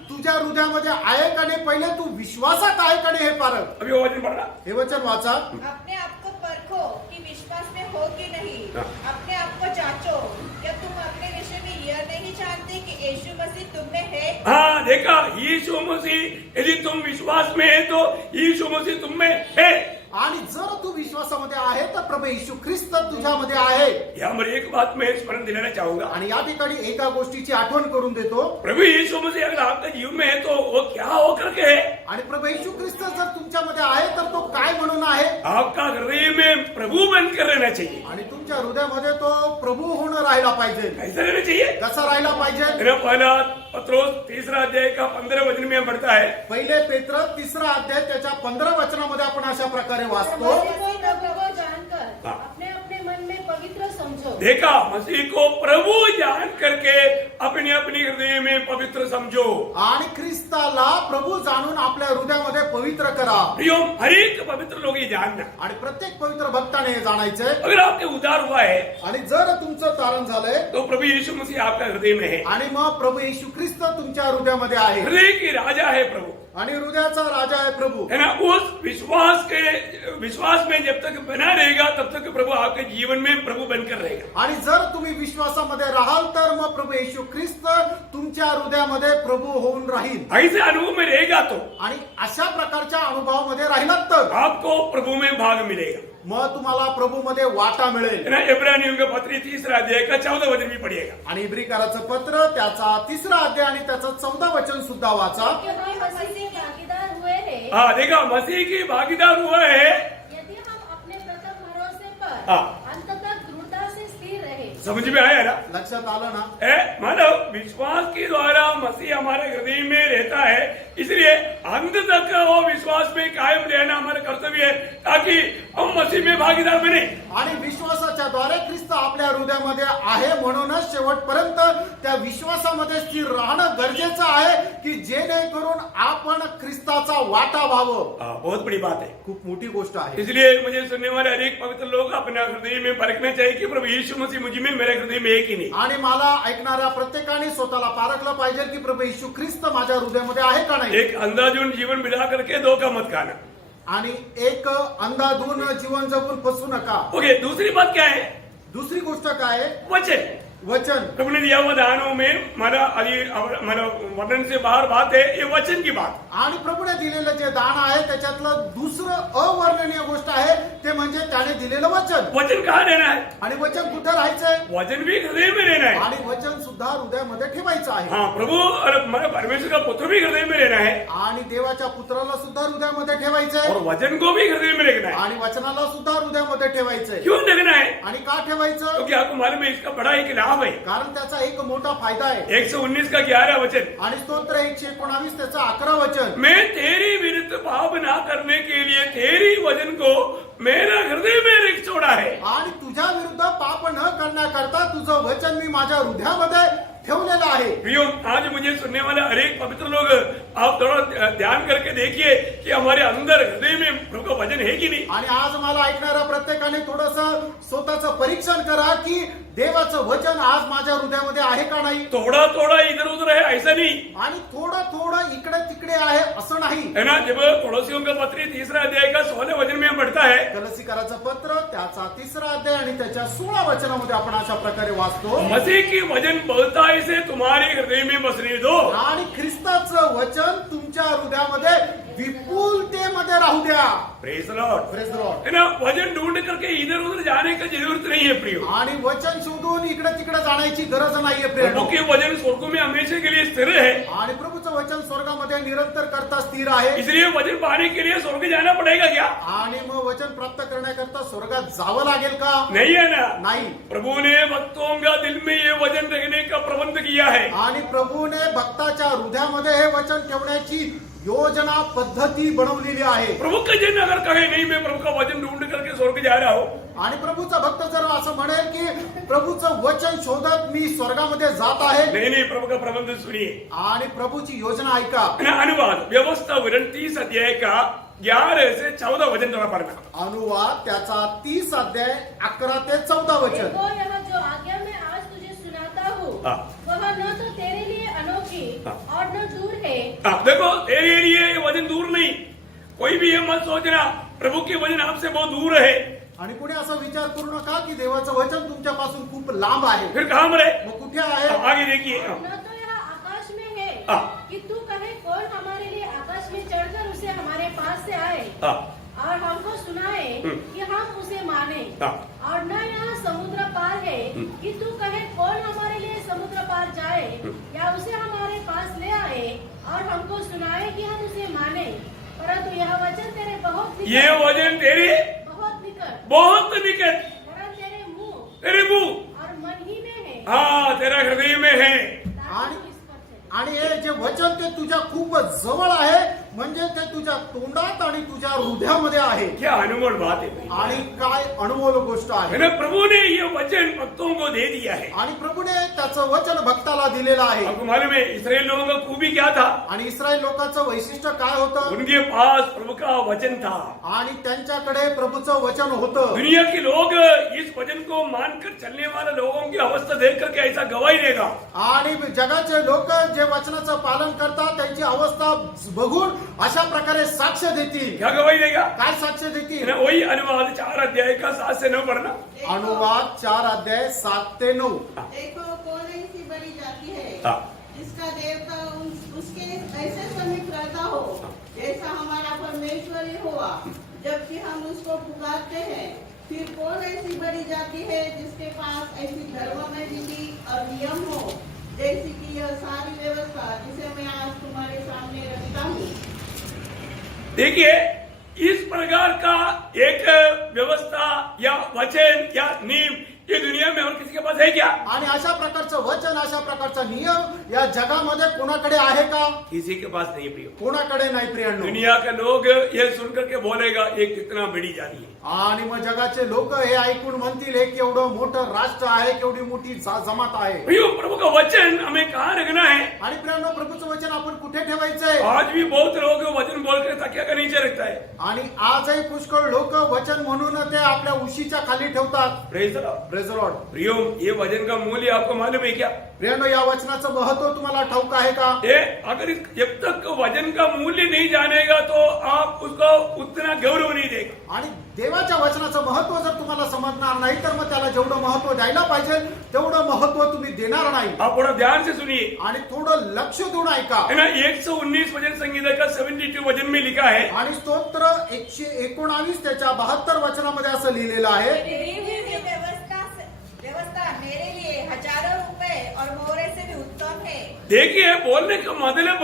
तुझ्या हृदयामध्ये आहे का नाही, पहिले तू विश्वासात आहे का नाही हे पारख. अभी वो वचन पढ़ना. हे वचन वाचा. अपने आप को परखो कि विश्वास में हो कि नहीं. हाँ। अपने आप को जांचो, क्या तुम अपने विषय में यह नहीं जानते कि यीशु मसीह तुम में है. हाँ, देखा, यीशु मसीह यदि तुम विश्वास में है तो यीशु मसीह तुम में है. आणि जर तू विश्वासामध्ये आहे तर प्रभू येशू ख्रिस्त तुझ्यामध्ये आहे. यहाँ पर एक बात मैं स्मरण दिलाना चाहूंगा. आणि या ठिकाणी एका गोष्टीची आठवण करून देतो. प्रभु यीशु मसीह अगर आपके जीवन में है तो वो क्या होकर के है. आणि प्रभू येशू ख्रिस्त जर तुमच्यामध्ये आहे तर तो काय म्हणून आहे. आपका हृदय में प्रभु बनकर रहना चाहिए. आणि तुमच्या हृदयामध्ये तो प्रभू होऊन राहिला पाहिजे. कैसा रहना चाहिए. कसा राहिला पाहिजे. मेरा पहला पत्रोस 3 अध्याय का 15 वचन में पढ़ता है. पहिले पेत्र 3 अध्याय त्याच्या 15 वचनामध्ये आपण अशा प्रकारे वाचतो. मसीह को प्रभु जानकर हाँ। अपने अपने मन में पवित्र समझो. देखा, मसीह को प्रभु जान करके अपने अपने हृदय में पवित्र समझो. आणि ख्रिस्ताला प्रभू जाणून आपल्या हृदयामध्ये पवित्र करा. प्रियो, हर एक पवित्र लोग ये जानना, आणि प्रत्येक पवित्र भक्ताने हे जाणायचंय. अगर आपके उद्धार हुआ है आणि जर तुमचं तारण झालंय तो प्रभु यीशु मसीह आपका हृदय में है. आणि मग प्रभू येशू ख्रिस्त तुमच्या हृदयामध्ये आहे. हृदय की राजा है प्रभु, आणि हृदयाचा राजा आहे प्रभू. है ना. उस विश्वास में जब तक बना रहेगा तब तक प्रभु आपके जीवन में प्रभु बनकर रहेगा. आणि जर तुम्ही विश्वासामध्ये राहाल तर मग प्रभू येशू ख्रिस्त तुमच्या हृदयामध्ये प्रभू होऊन राहील. ऐसे अनुभव में रहेगा तो आणि अशा प्रकारच्या अनुभवामध्ये राहिलात तर आपको प्रभु में भाग मिलेगा. मग तुम्हाला प्रभूमध्ये वाटा मिळेल. है ना. इब्रानियों का पत्र 3 अध्याय का 14 वचन भी पढ़िएगा. आणि इब्रिकाराचं पत्र त्याचा 3 अध्याय आणि त्याचं 14 वचन सुद्धा वाचा. क्योंकि मसीह के भागीदार हुए हैं. हाँ, देखा, मसीह की भागीदार हुआ है. यदि हम अपने प्रथम भरोसे पर हाँ। अंत तक दृढ़ता से स्थिर रहे. समझ में आया ना. लक्षात आलं ना. मानो विश्वास के द्वारा मसीह हमारे हृदय में रहता है, इसलिए अंत तक वो विश्वास में कायम रहना हमारा कर्तव्य है ताकि हम मसीह में भागीदार बने. आणि विश्वासाच्या द्वारे ख्रिस्त आपल्या हृदयामध्ये आहे म्हणूनच शेवटपर्यंत त्या विश्वासामध्ये स्थिर राहणं गरजेचं आहे की जेणेकरून आपण ख्रिस्ताचा वाटा व्हावं. बहुत बड़ी बात है. खूप मोठी गोष्ट आहे. इसलिए मुझे सुनने वाले अनेक पवित्र लोग अपने हृदय में परखना चाहिए कि प्रभु यीशु मसीह मुझ में, मेरे हृदय में है कि नहीं. आणि मला ऐकणाऱ्या प्रत्येकाने स्वतःला पारखलं पाहिजे की प्रभू येशू ख्रिस्त माझ्या हृदयामध्ये आहे का नाही. एक अंधाधुन जीवन बिता करके धोखा मत खाना. आणि एक अंधाधुन जीवन जगून फसू नका. ओके, दूसरी बात क्या है. दुसरी गोष्ट काय आहे. वचन. वचन. प्रभु ने दिया हुआ दानों में माना वर्णन से बाहर बात है, ये वचन की बात. आणि प्रभूने दिलेलं जे दान आहे त्याच्यातलं दुसरं अवर्णनीय गोष्ट आहे ते म्हणजे त्याने दिलेलं वचन. वचन कहाँ रहना है. आणि वचन कुठे राहायचंय. वचन भी हृदय में रहना है. आणि वचन सुद्धा हृदयामध्ये ठेवायचं आहे. हाँ, प्रभु और हमारे परमेश्वर का पुत्र भी हृदय में रहना है आणि देवाच्या पुत्राला सुद्धा हृदयामध्ये ठेवायचंय. और वचन को भी हृदय में रखना है. आणि वचनाला सुद्धा हृदयामध्ये ठेवायचंय. क्यों रखना है. आणि का ठेवायचं. क्योंकि आपको मालूम है इसका बड़ा एक लाभ है. कारण त्याचा एक मोठा फायदा आहे. 119 का 11 वचन. आणि स्तोत्र 119 त्याचं 11 वचन. मैं तेरी विरुद्ध पाप ना करने के लिए तेरी वचन को मेरा हृदय में रख छोड़ा है. आणि तुझ्या विरुद्ध पाप न करण्याकरता तुझं वचन मी माझ्या हृदयामध्ये ठेवलेलं आहे. प्रियो, आज मुझे सुनने वाले अनेक पवित्र लोग, आप थोड़ा ध्यान करके देखिए कि हमारे अंदर हृदय में प्रभु का वचन है कि नहीं. आणि आज मला ऐकणाऱ्या प्रत्येकाने थोडंसं स्वतःचं परीक्षण करा की देवाचं वचन आज माझ्या हृदयामध्ये आहे का नाही. थोड़ा थोड़ा इधर उधर है ऐसा नहीं. आणि थोडं थोडं इकडे तिकडे आहे असं नाही. है ना. जब पड़ोसियों का पत्र 3 अध्याय का 16 वचन में पढ़ता है, कलसीकराचं पत्र त्याचा 3 अध्याय आणि त्याच्या 16 वचनामध्ये आपण अशा प्रकारे वाचतो. मसीह की वचन बहुताई से तुम्हारे हृदय में बसने दो. आणि ख्रिस्ताचं वचन तुमच्या हृदयामध्ये विपुलतेमध्ये राहू द्या. Praise the Lord. Praise the Lord. है ना, वचन ढूंढ करके इधर उधर जाने की जरूरत नहीं है प्रियो। आणि वचन शोधून इकडे तिकडे जाण्याची गरज नाहीये प्रभु प्रिय. के वचन स्वर्गों में हमेशा के लिए स्थिर है, आणि प्रभूचं वचन स्वर्गामध्ये निरंतर करता स्थिर आहे. इसलिए वचन पाने के लिए स्वर्ग जाना पड़ेगा क्या? आणि मग वचन प्राप्त करण्याकरता स्वर्गात जावं लागेल का? नहीं है ना। नाही. प्रभु ने भक्तों का दिल में ये वचन रखने का प्रबंध किया है। आणि प्रभूने भक्ताच्या हृदयामध्ये हे वचन ठेवण्याची योजना पद्धती बनवलेली आहे. प्रभु का जन अगर कहे नहीं मैं प्रभु का वचन ढूंढ करके स्वर्ग जा रहा हूँ, आणि प्रभूचा भक्त जर असं म्हणेल की प्रभूचं वचन शोधत मी स्वर्गामध्ये जात आहे, नहीं नहीं, प्रभु का प्रबंध सुनिए। आणि प्रभूची योजना ऐका. है ना, अनुवाद व्यवस्था विवरण 30 अध्याय का 11 से 14 वचन जरा पढ़ना। अनुवाद त्याचा 30 अध्याय 11 ते 14 वचन. देखो यहाँ जो आज्ञा मैं आज तुझे सुनाता हूँ हाँ। वह न तो तेरे लिए अनोखी हाँ। और न दूर है। देखो तेरे लिए ये वचन दूर नहीं, कोई भी ये मत सोचना प्रभु के वचन आपसे बहुत दूर है। आणि कुणी असा विचार करू नका की देवाचं वचन तुमच्यापासून खूप लांब आहे. फिर कहाँ मरे? मग कुठे आहे? आगे देखिए। न तो यह आकाश में है हाँ। कि तू कहे कौन हमारे लिए आकाश में चढ़कर उसे हमारे पास से आए हाँ। और हमको सुनाए कि हम उसे माने। हाँ। और न यहाँ समुद्र पार है कि तू कहे कौन हमारे लिए समुद्र पार जाए या उसे हमारे पास ले आए और हमको सुनाए कि हम उसे माने। परंतु यह वचन तेरे बहुत निकट, ये वचन तेरे बहुत निकट, बहुत निकट, वरन तेरे मुंह और मन ही में है, हाँ तेरा हृदय में है। ताकि तू इस पर चले। आणि हे जे वचन ते तुझ्या खूप जवळ आहे, म्हणजे ते तुझ्या तोंडात आणि तुझ्या हृदयामध्ये आहे. क्या अनमोल बात है भाई। आणि काय अनमोल गोष्ट है आहे. ना, प्रभु ने ये वचन भक्तों को दे दिया है। आणि प्रभूने त्याचं वचन भक्ताला दिलेलं आहे. आपको मालूम है इसराइल लोगों का खूबी क्या था? आणि इस्रायल लोकांचं वैशिष्ट्य काय होतं? उनके पास प्रभु का वचन था। आणि त्यांच्याकडे प्रभूचं वचन होतं. दुनिया के लोग इस वचन को मानकर चलने वाले लोगों की अवस्था देख करके ऐसा गवाही देगा। आणि जगाचे लोक जे वचनाचं पालन करतात त्यांची अवस्था बघून अशा प्रकारे साक्ष देतील. क्या गवाही देगा? काय साक्ष है देतील? ना, वही अनुवाद 4 अध्याय का 7 से 9 पढ़ना। अनुवाद 4 अध्याय 7 ते 9. देखो कौन ऐसी बड़ी जाति है हाँ। जिसका देवता उसके ऐसे समीप रहता हो जैसा हमारा परमेश्वर ही हुआ, जबकि हम उसको पुकारते हैं। फिर कौन ऐसी बड़ी जाति है जिसके पास ऐसी धर्म में विधि और नियम हो जैसी कि यह सारी व्यवस्था जिसे मैं आज तुम्हारे सामने रखता हूँ। देखिए इस प्रकार का एक व्यवस्था या वचन या नियम ये दुनिया में और किसी के पास है क्या? आणि अशा प्रकारचं वचन, अशा प्रकारचा नियम या जगामध्ये कोणाकडे आहे का? किसी के पास नहीं प्रिय। कोणाकडे नाही प्रियांनो. दुनिया के लोग ये सुनकर के बोलेगा ये कितना बड़ी जाति है। आणि मग जगाचे लोक हे ऐकून म्हणतील हे केवढं मोठं राष्ट्र आहे, केवढी मोठी जमात आहे. प्रियो प्रभु का वचन हमें कहाँ रखना है? आणि प्रियांनो प्रभूचं वचन आपण कुठे ठेवायचंय? आज भी बहुत लोग वचन बोल के तकिया का नीचे रखता है। आणि आजही पुष्कळ लोक वचन म्हणून ते आपल्या उशीच्या खाली ठेवतात. Praise the Lord. Praise the Lord. प्रियो ये वचन का मूल्य आपको मालूम है क्या? प्रियांनो या वचनाचं महत्व तुम्हाला ठाऊक आहे का? ये अगर जब तक वचन का मूल्य नहीं जानेगा तो आप उसको उतना गौरव नहीं देगा। आणि देवाच्या वचनाचं महत्व जर तुम्हाला समजणार नाही तर मग त्याला जेवढं महत्व द्यायला पाहिजे तेवढं महत्व तुम्ही देणार नाही. आप थोड़ा ध्यान से सुनिए। आणि थोडं लक्ष देऊन ऐका. है ना, 119 वचन संगीता का 72 वचन में लिखा है। आणि स्तोत्र 119 त्याच्या 72 वचनामध्ये असं लिहिलेलं आहे. दी हुई व्यवस्था मेरे लिए हजारों रुपए और मोहरे से भी उत्तम है। देखिए बोलने का मतलब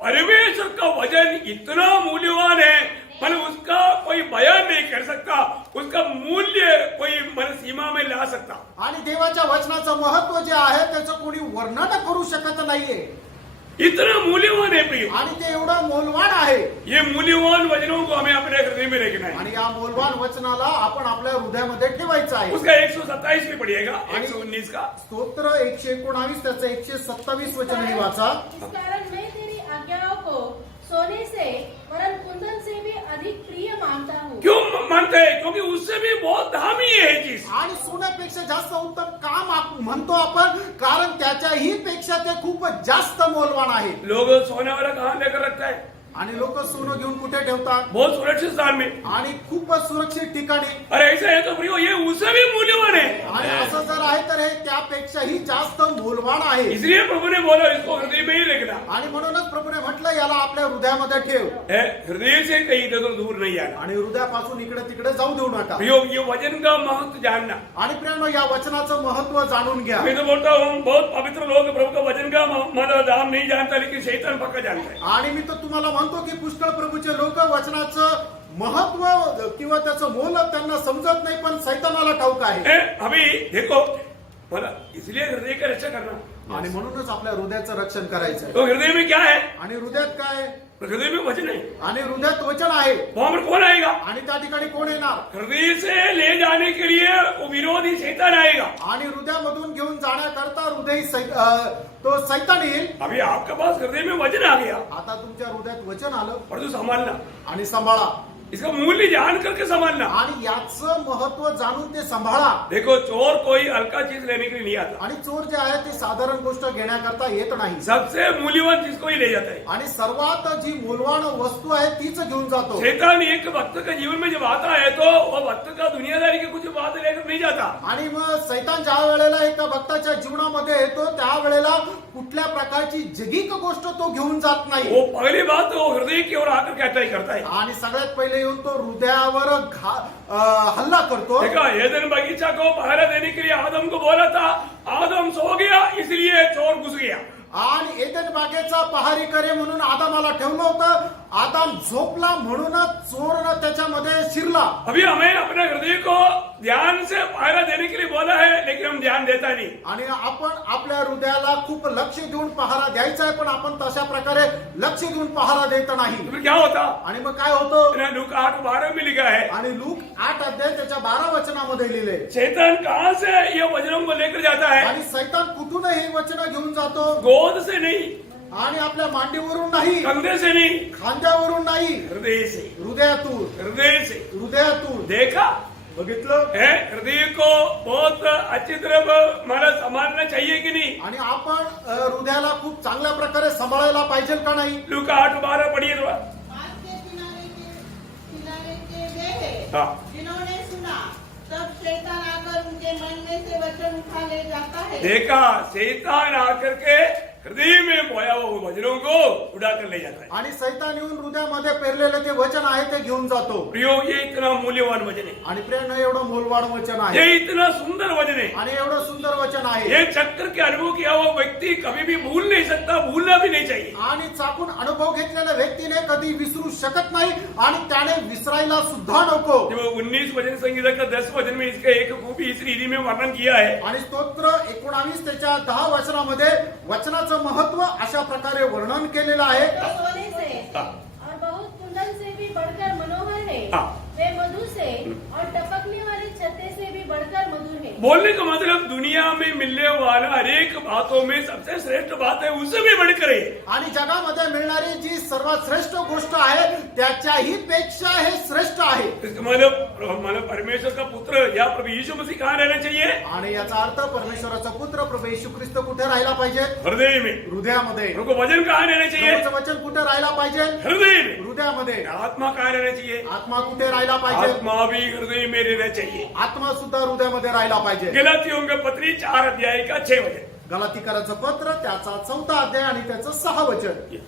परमेश्वर का वचन इतना मूल्यवान है मतलब उसका कोई बयान नहीं कर सकता, उसका मूल्य कोई मन सीमा में ला सकता। आणि देवाच्या वचनाचं महत्व जे आहे त्याचं कोणी वर्णन करू शकत नाहीये. इतना मूल्यवान है प्रिय। आणि ते एवढं मोलवान आहे. ये मूल्यवान वचनों को हमें अपने हृदय में रखना है। आणि या मोलवान वचनाला आपण आपल्या हृदयामध्ये ठेवायचं आहे. उसका 127 में पढ़िएगा, 119 का स्तोत्र 119 त्याचं 127 वचनही वाचा. इस कारण मैं तेरी आज्ञाओं को सोने से वरन कुंदन से भी अधिक प्रिय मानता हूँ। क्यों मानते हैं? क्योंकि उससे भी बहुत दामी है ये चीज। आणि सोन्यापेक्षा जास्त उत्तम काम म्हणतो आपण, कारण त्याच्याही पेक्षा ते खूप जास्त मोलवान आहे. लोग सोने वाला कहाँ लेकर रखता है? आणि लोक सोनं घेऊन कुठे ठेवतात? बहुत सुरक्षित स्थान में। आणि खूप सुरक्षित ठिकाणी. अरे ऐसा है तो प्रियो ये उससे भी मूल्यवान है। आणि असं जर आहे तर हे त्यापेक्षा पेक्षाही जास्त मूल्यवान आहे. इसलिए प्रभु ने बोला इसको हृदय में ही रखना. आणि म्हणूनच प्रभूने म्हटलं याला आपल्या हृदयामध्ये ठेव हृदय से कहीं इधर दूर नहीं जाना. आणि हृदयापासून इकडे तिकडे जाऊ देऊ नका. ये वचन का महत्व जानना. आणि प्रियांनो या वचनाचं महत्व जाणून घ्या. मैं तो बोलता हूँ बहुत पवित्र लोग प्रभु का वचन का मतलब दाम नहीं जानता, लेकिन शैतान पक्का जानता है. आणि मी तर तुम्हाला म्हणतो की पुष्कळ प्रभूचे लोक वचनाचं महत्व किंवा त्याचं मोल त्यांना समजत नाही, पण सैतानाला ठाऊक आहे. अभी देखो मला इसलिए हृदय का रक्षा करना. आणि म्हणूनच आपल्या हृदयाचं रक्षण करायचं आहे. तो हृदय में क्या है? आणि हृदयात काय आहे? हृदय में वचन है. आणि हृदयात वचन आहे. वहां पर कौन आएगा? आणि त्या ठिकाणी कोण येणार? हृदय से ले जाने के लिए वो विरोधी शैतान आएगा. आणि हृदयामधून घेऊन जाण्याकरता हृदय तो सैतान येईल. अभी आपके पास हृदय में वचन आ गया, आता तुमच्या हृदयात वचन आलं और तो संभालना, आणि सांभाळा. इसका मूल्य जान करके संभालना. आणि याचं महत्व जाणून ते सांभाळा. देखो चोर कोई हल्का चीज लेने के लिए नहीं आता. आणि चोर जे आहे ते साधारण गोष्ट घेण्याकरता येत नाही. सबसे मूल्यवान चीज को ही ले जाता है. आणि सर्वात जी मूल्यवान वस्तू आहे तीच घेऊन जातो. शैतान एक भक्त का जीवन में जब आता है तो वो भक्त का दुनियादारी की कुछ बात लेकर नहीं जाता. आणि मग सैतान ज्या वेळेला एका भक्ताच्या जीवनामध्ये येतो त्यावेळेला कुठल्या प्रकारची जगिक गोष्ट तो घेऊन जात नाही. वो पहली बात वो हृदय की ओर आकर के अटैक करता है. आणि सगळ्यात पहिले येऊन तो हृदयावर हल्ला करतो. देखा एदन बगीचा को पहरा देने के लिए आदम को बोला था, आदम सो गया इसलिए चोर घुस गया. आणि एदन बागेचा पहारी करे म्हणून आदामाला ठेवलं होतं. आदाम झोपला म्हणूनच चोरनं त्याच्यामध्ये शिरला. अभी हमें अपने हृदय को ध्यान से पहरा देने के लिए बोला है, लेकिन हम ध्यान देता नहीं. आणि आपण आपल्या हृदयाला खूप लक्ष देऊन पहारा द्यायचा आहे, पण आपण तशा प्रकारे लक्ष देऊन पहारा देत नाही. तो फिर क्या होता? आणि मग काय होतं? लूक 8:12 में लिखा है, आणि लूक 8 अध्याय त्याच्या 12 वचनामध्ये लिहिले. शैतान कहां से ये वचनों को लेकर जाता है? आणि सैतान कुठून हे वचन घेऊन जातो? गोद से नहीं, आणि आपल्या मांडीवरून नाही, कंधे से नहीं, खांद्यावरून नाही, हृदय से. हृदयातून. हृदय से. हृदयातून. देखा बघितलं? है हृदय को बहुत अच्छी तरह मला संभालना चाहिए कि नहीं? आणि आपण हृदयाला खूप चांगल्या प्रकारे सांभाळायला पाहिजे का नाही? लूका 8:12 पढ़िए थोड़ा. बात के किनारे के वे हैं हाँ. जिन्होंने सुना, तब शैतान आकर उनके मन में से वचन उठा ले जाता है. देखा शैतान आकर के हृदय में बोया हुआ वचनों को उड़ा कर ले जाता है. आणि सैतान येऊन हृदयामध्ये पेरलेले ते वचन आहे ते घेऊन जातो. प्रियो ये इतना मूल्यवान वचन है, आणि प्रेरणा एवढं मोलवाड वचन ये आहे, इतना सुंदर वचन है. आणि एवढं सुंदर वचन आहे. ये चक्कर के अनुभव किया हुआ व्यक्ति कभी भी भूल नहीं सकता, भूलना भी नहीं चाहिए. आणि चाकून अनुभव घेतलेल्या व्यक्तीने कधी विसरू शकत नाही, आणि त्याने विसरायला सुद्धा नको. जो 19 वचन संगीता का 10 वचन में इसका एक खूबी इस रीति में वर्णन किया है. आणि स्तोत्र 19 त्याच्या 10 वचनामध्ये वचनाचं महत्व अशा प्रकारे वर्णन केलेलं आहे. जो सोने से हाँ. और बहुत कुंदन से भी बढ़कर मनोहर है, हाँ. वे मधु से और टपकने वाली छत्ते से भी बढ़कर मधुर है. बोलने का मतलब दुनिया में मिलने वाला हर एक बातों में सबसे श्रेष्ठ बात है, उससे भी बढ़कर है. आणि जगामध्ये मिळणारी जी सर्वात श्रेष्ठ गोष्ट आहे त्याच्याही पेक्षा हे श्रेष्ठ आहे. इसका मतलब परमेश्वर का पुत्र या प्रभु यीशु मसीह कहाँ रहना चाहिए? आणि याचा अर्थ परमेश्वराचा पुत्र प्रभू येशू ख्रिस्त कुठे राहिला पाहिजे? हृदय में. हृदयामध्ये. उनको वचन कहाँ रहना चाहिए? प्रभूचं वचन कुठे राहिला पाहिजे? हृदय में. हृदयामध्ये. आत्मा कहाँ रहना चाहिए? आत्मा कुठे राहिला पाहिजे? आत्मा भी हृदय में रहना चाहिए. आत्मा सुद्धा हृदयामध्ये राहिला पाहिजे. गलातियों के पत्री 4 अध्याय का 6 वचन. गलातीकराचं पत्र त्याचा 4 अध्याय आणि त्याचं 6 वचन.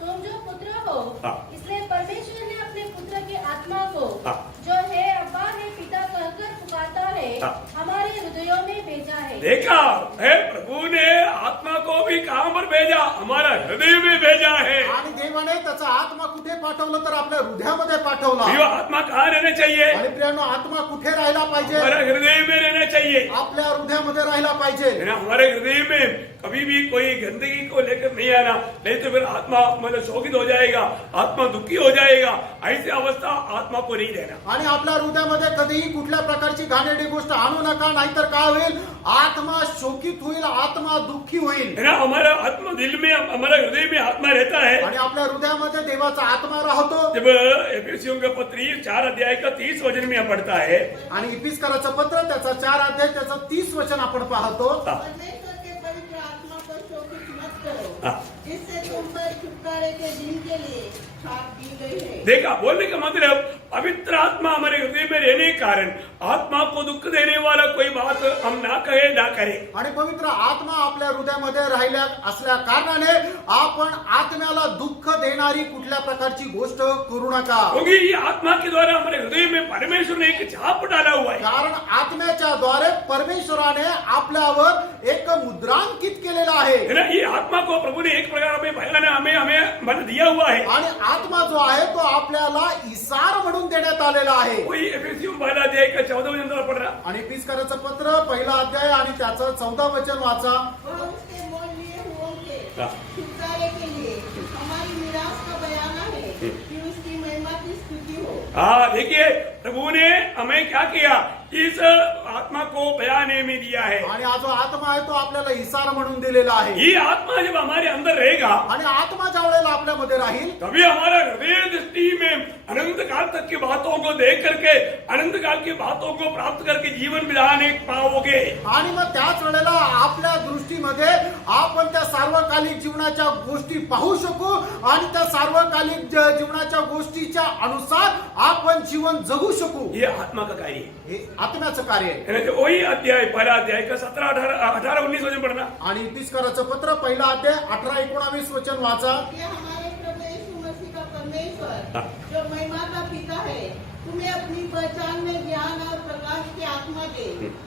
तुम जो पुत्र हो, हाँ. इसलिए परमेश्वर ने अपने पुत्र की आत्मा को हाँ. जो है अब्बा है पिता कहकर पुकारता है, हाँ. हमारे हृदयों में भेजा है. देखा है प्रभु ने आत्मा को भी कहां पर भेजा? हमारा हृदय में भेजा है. आणि देवाने त्याचा आत्मा कुठे पाठवलं? तर आपल्या हृदयामध्ये पाठवला. यो आत्मा कहाँ रहना चाहिए? आणि प्रियांनो आत्मा कुठे राहिला पाहिजे? हमारा हृदय में रहना चाहिए. आपल्या हृदयामध्ये राहिला पाहिजे. है ना? हमारे हृदय में कभी भी कोई गंदगी को लेकर नहीं आना, नहीं तो फिर आत्मा मतलब शोकित हो जाएगा, आत्मा दुखी हो जाएगा. ऐसी अवस्था आत्मा को नहीं देना. आणि आपल्या हृदयामध्ये कधीही कुठल्या प्रकारची घाणेरडी गोष्ट आणू नका, नाहीतर काय होईल? आत्मा शोकित होईल, आत्मा दुःखी होईल. है ना? हमारा आत्मा दिल में, हमारा हृदय में आत्मा रहता है. आणि आपल्या हृदयामध्ये देवाचा आत्मा राहतो. जब एफेसियों का पत्री 4 अध्याय का 30 वचन में हम पढ़ता है. आणि इफिसकराचं पत्र त्याचा 4 अध्याय त्याचं 30 वचन आपण पाहतो. परमेश्वर के पवित्र आत्मा को शोकित मत करो, हाँ. जिससे तुम पर छुटकारे के दिन के लिए छाप दी गई है. देखा बोलने का मतलब पवित्र आत्मा हमारे हृदय में रहने के कारण आत्मा को दुख देने वाला कोई बात हम ना कहे ना करे. आणि पवित्र आत्मा आपल्या हृदयामध्ये राहिल्या असल्या कारणाने आपण आत्म्याला दुःख देणारी कुठल्या प्रकारची गोष्ट करू नका. क्योंकि ये आत्मा के द्वारा हमारे हृदय में परमेश्वर ने एक छाप डाला हुआ है. कारण आत्म्याच्या द्वारे परमेश्वराने आपल्यावर एक मुद्रांकित केलेला आहे. है ना, ये आत्मा को प्रभु ने एक प्रकार में भयाना हमें हमें मन दिया हुआ है. आणि आत्मा जो आहे तो आपल्याला इसार म्हणून देण्यात आलेला आहे. वही एफेसियों 12 अध्याय का 14 वचन पढ़ रहा. आणि पिस्काराचं पत्र पहिला अध्याय आणि त्याचं 14 वचन वाचा. वह उसके मोल लिए हुओं के हाँ। छुटकारे के लिए हमारी निराश का बयाना है कि उसकी महिमा की स्तुति हो. हाँ, देखिए प्रभु ने हमें क्या किया, इस आत्मा को बयाने में दिया है. आणि हा जो आत्मा आहे तो आपल्याला इसार म्हणून दिलेला आहे. ये आत्मा जब हमारे अंदर रहेगा आणि आत्मा ज्या वेळेला आपल्यामध्ये राहील तभी हमारा हृदय दृष्टि में अनंत काल तक की बातों को देख करके अनंत काल की बातों को प्राप्त करके जीवन विधान एक पाओगे. आणि मग त्याच वेळेला आपल्या दृष्टीमध्ये आपण त्या सार्वकालिक जीवनाच्या गोष्टी पाहू शकू आणि त्या सार्वकालिक जीवनाच्या गोष्टीच्या अनुसार आपण जीवन जगू शकू. ये आत्मा का कार्य है. हे आत्म्याचं कार्य आहे. है ना, तो वही अध्याय पहला अध्याय का 17, 18, 19 वचन पढ़ना. आणि पिस्काराचं पत्र पहिला अध्याय 18, 19 वचन वाचा. कि हमारे प्रभु यीशु मसीह का परमेश्वर हाँ। जो महिमा का पिता है तुम्हें अपनी पहचान में ज्ञान और प्रकाश की आत्मा दे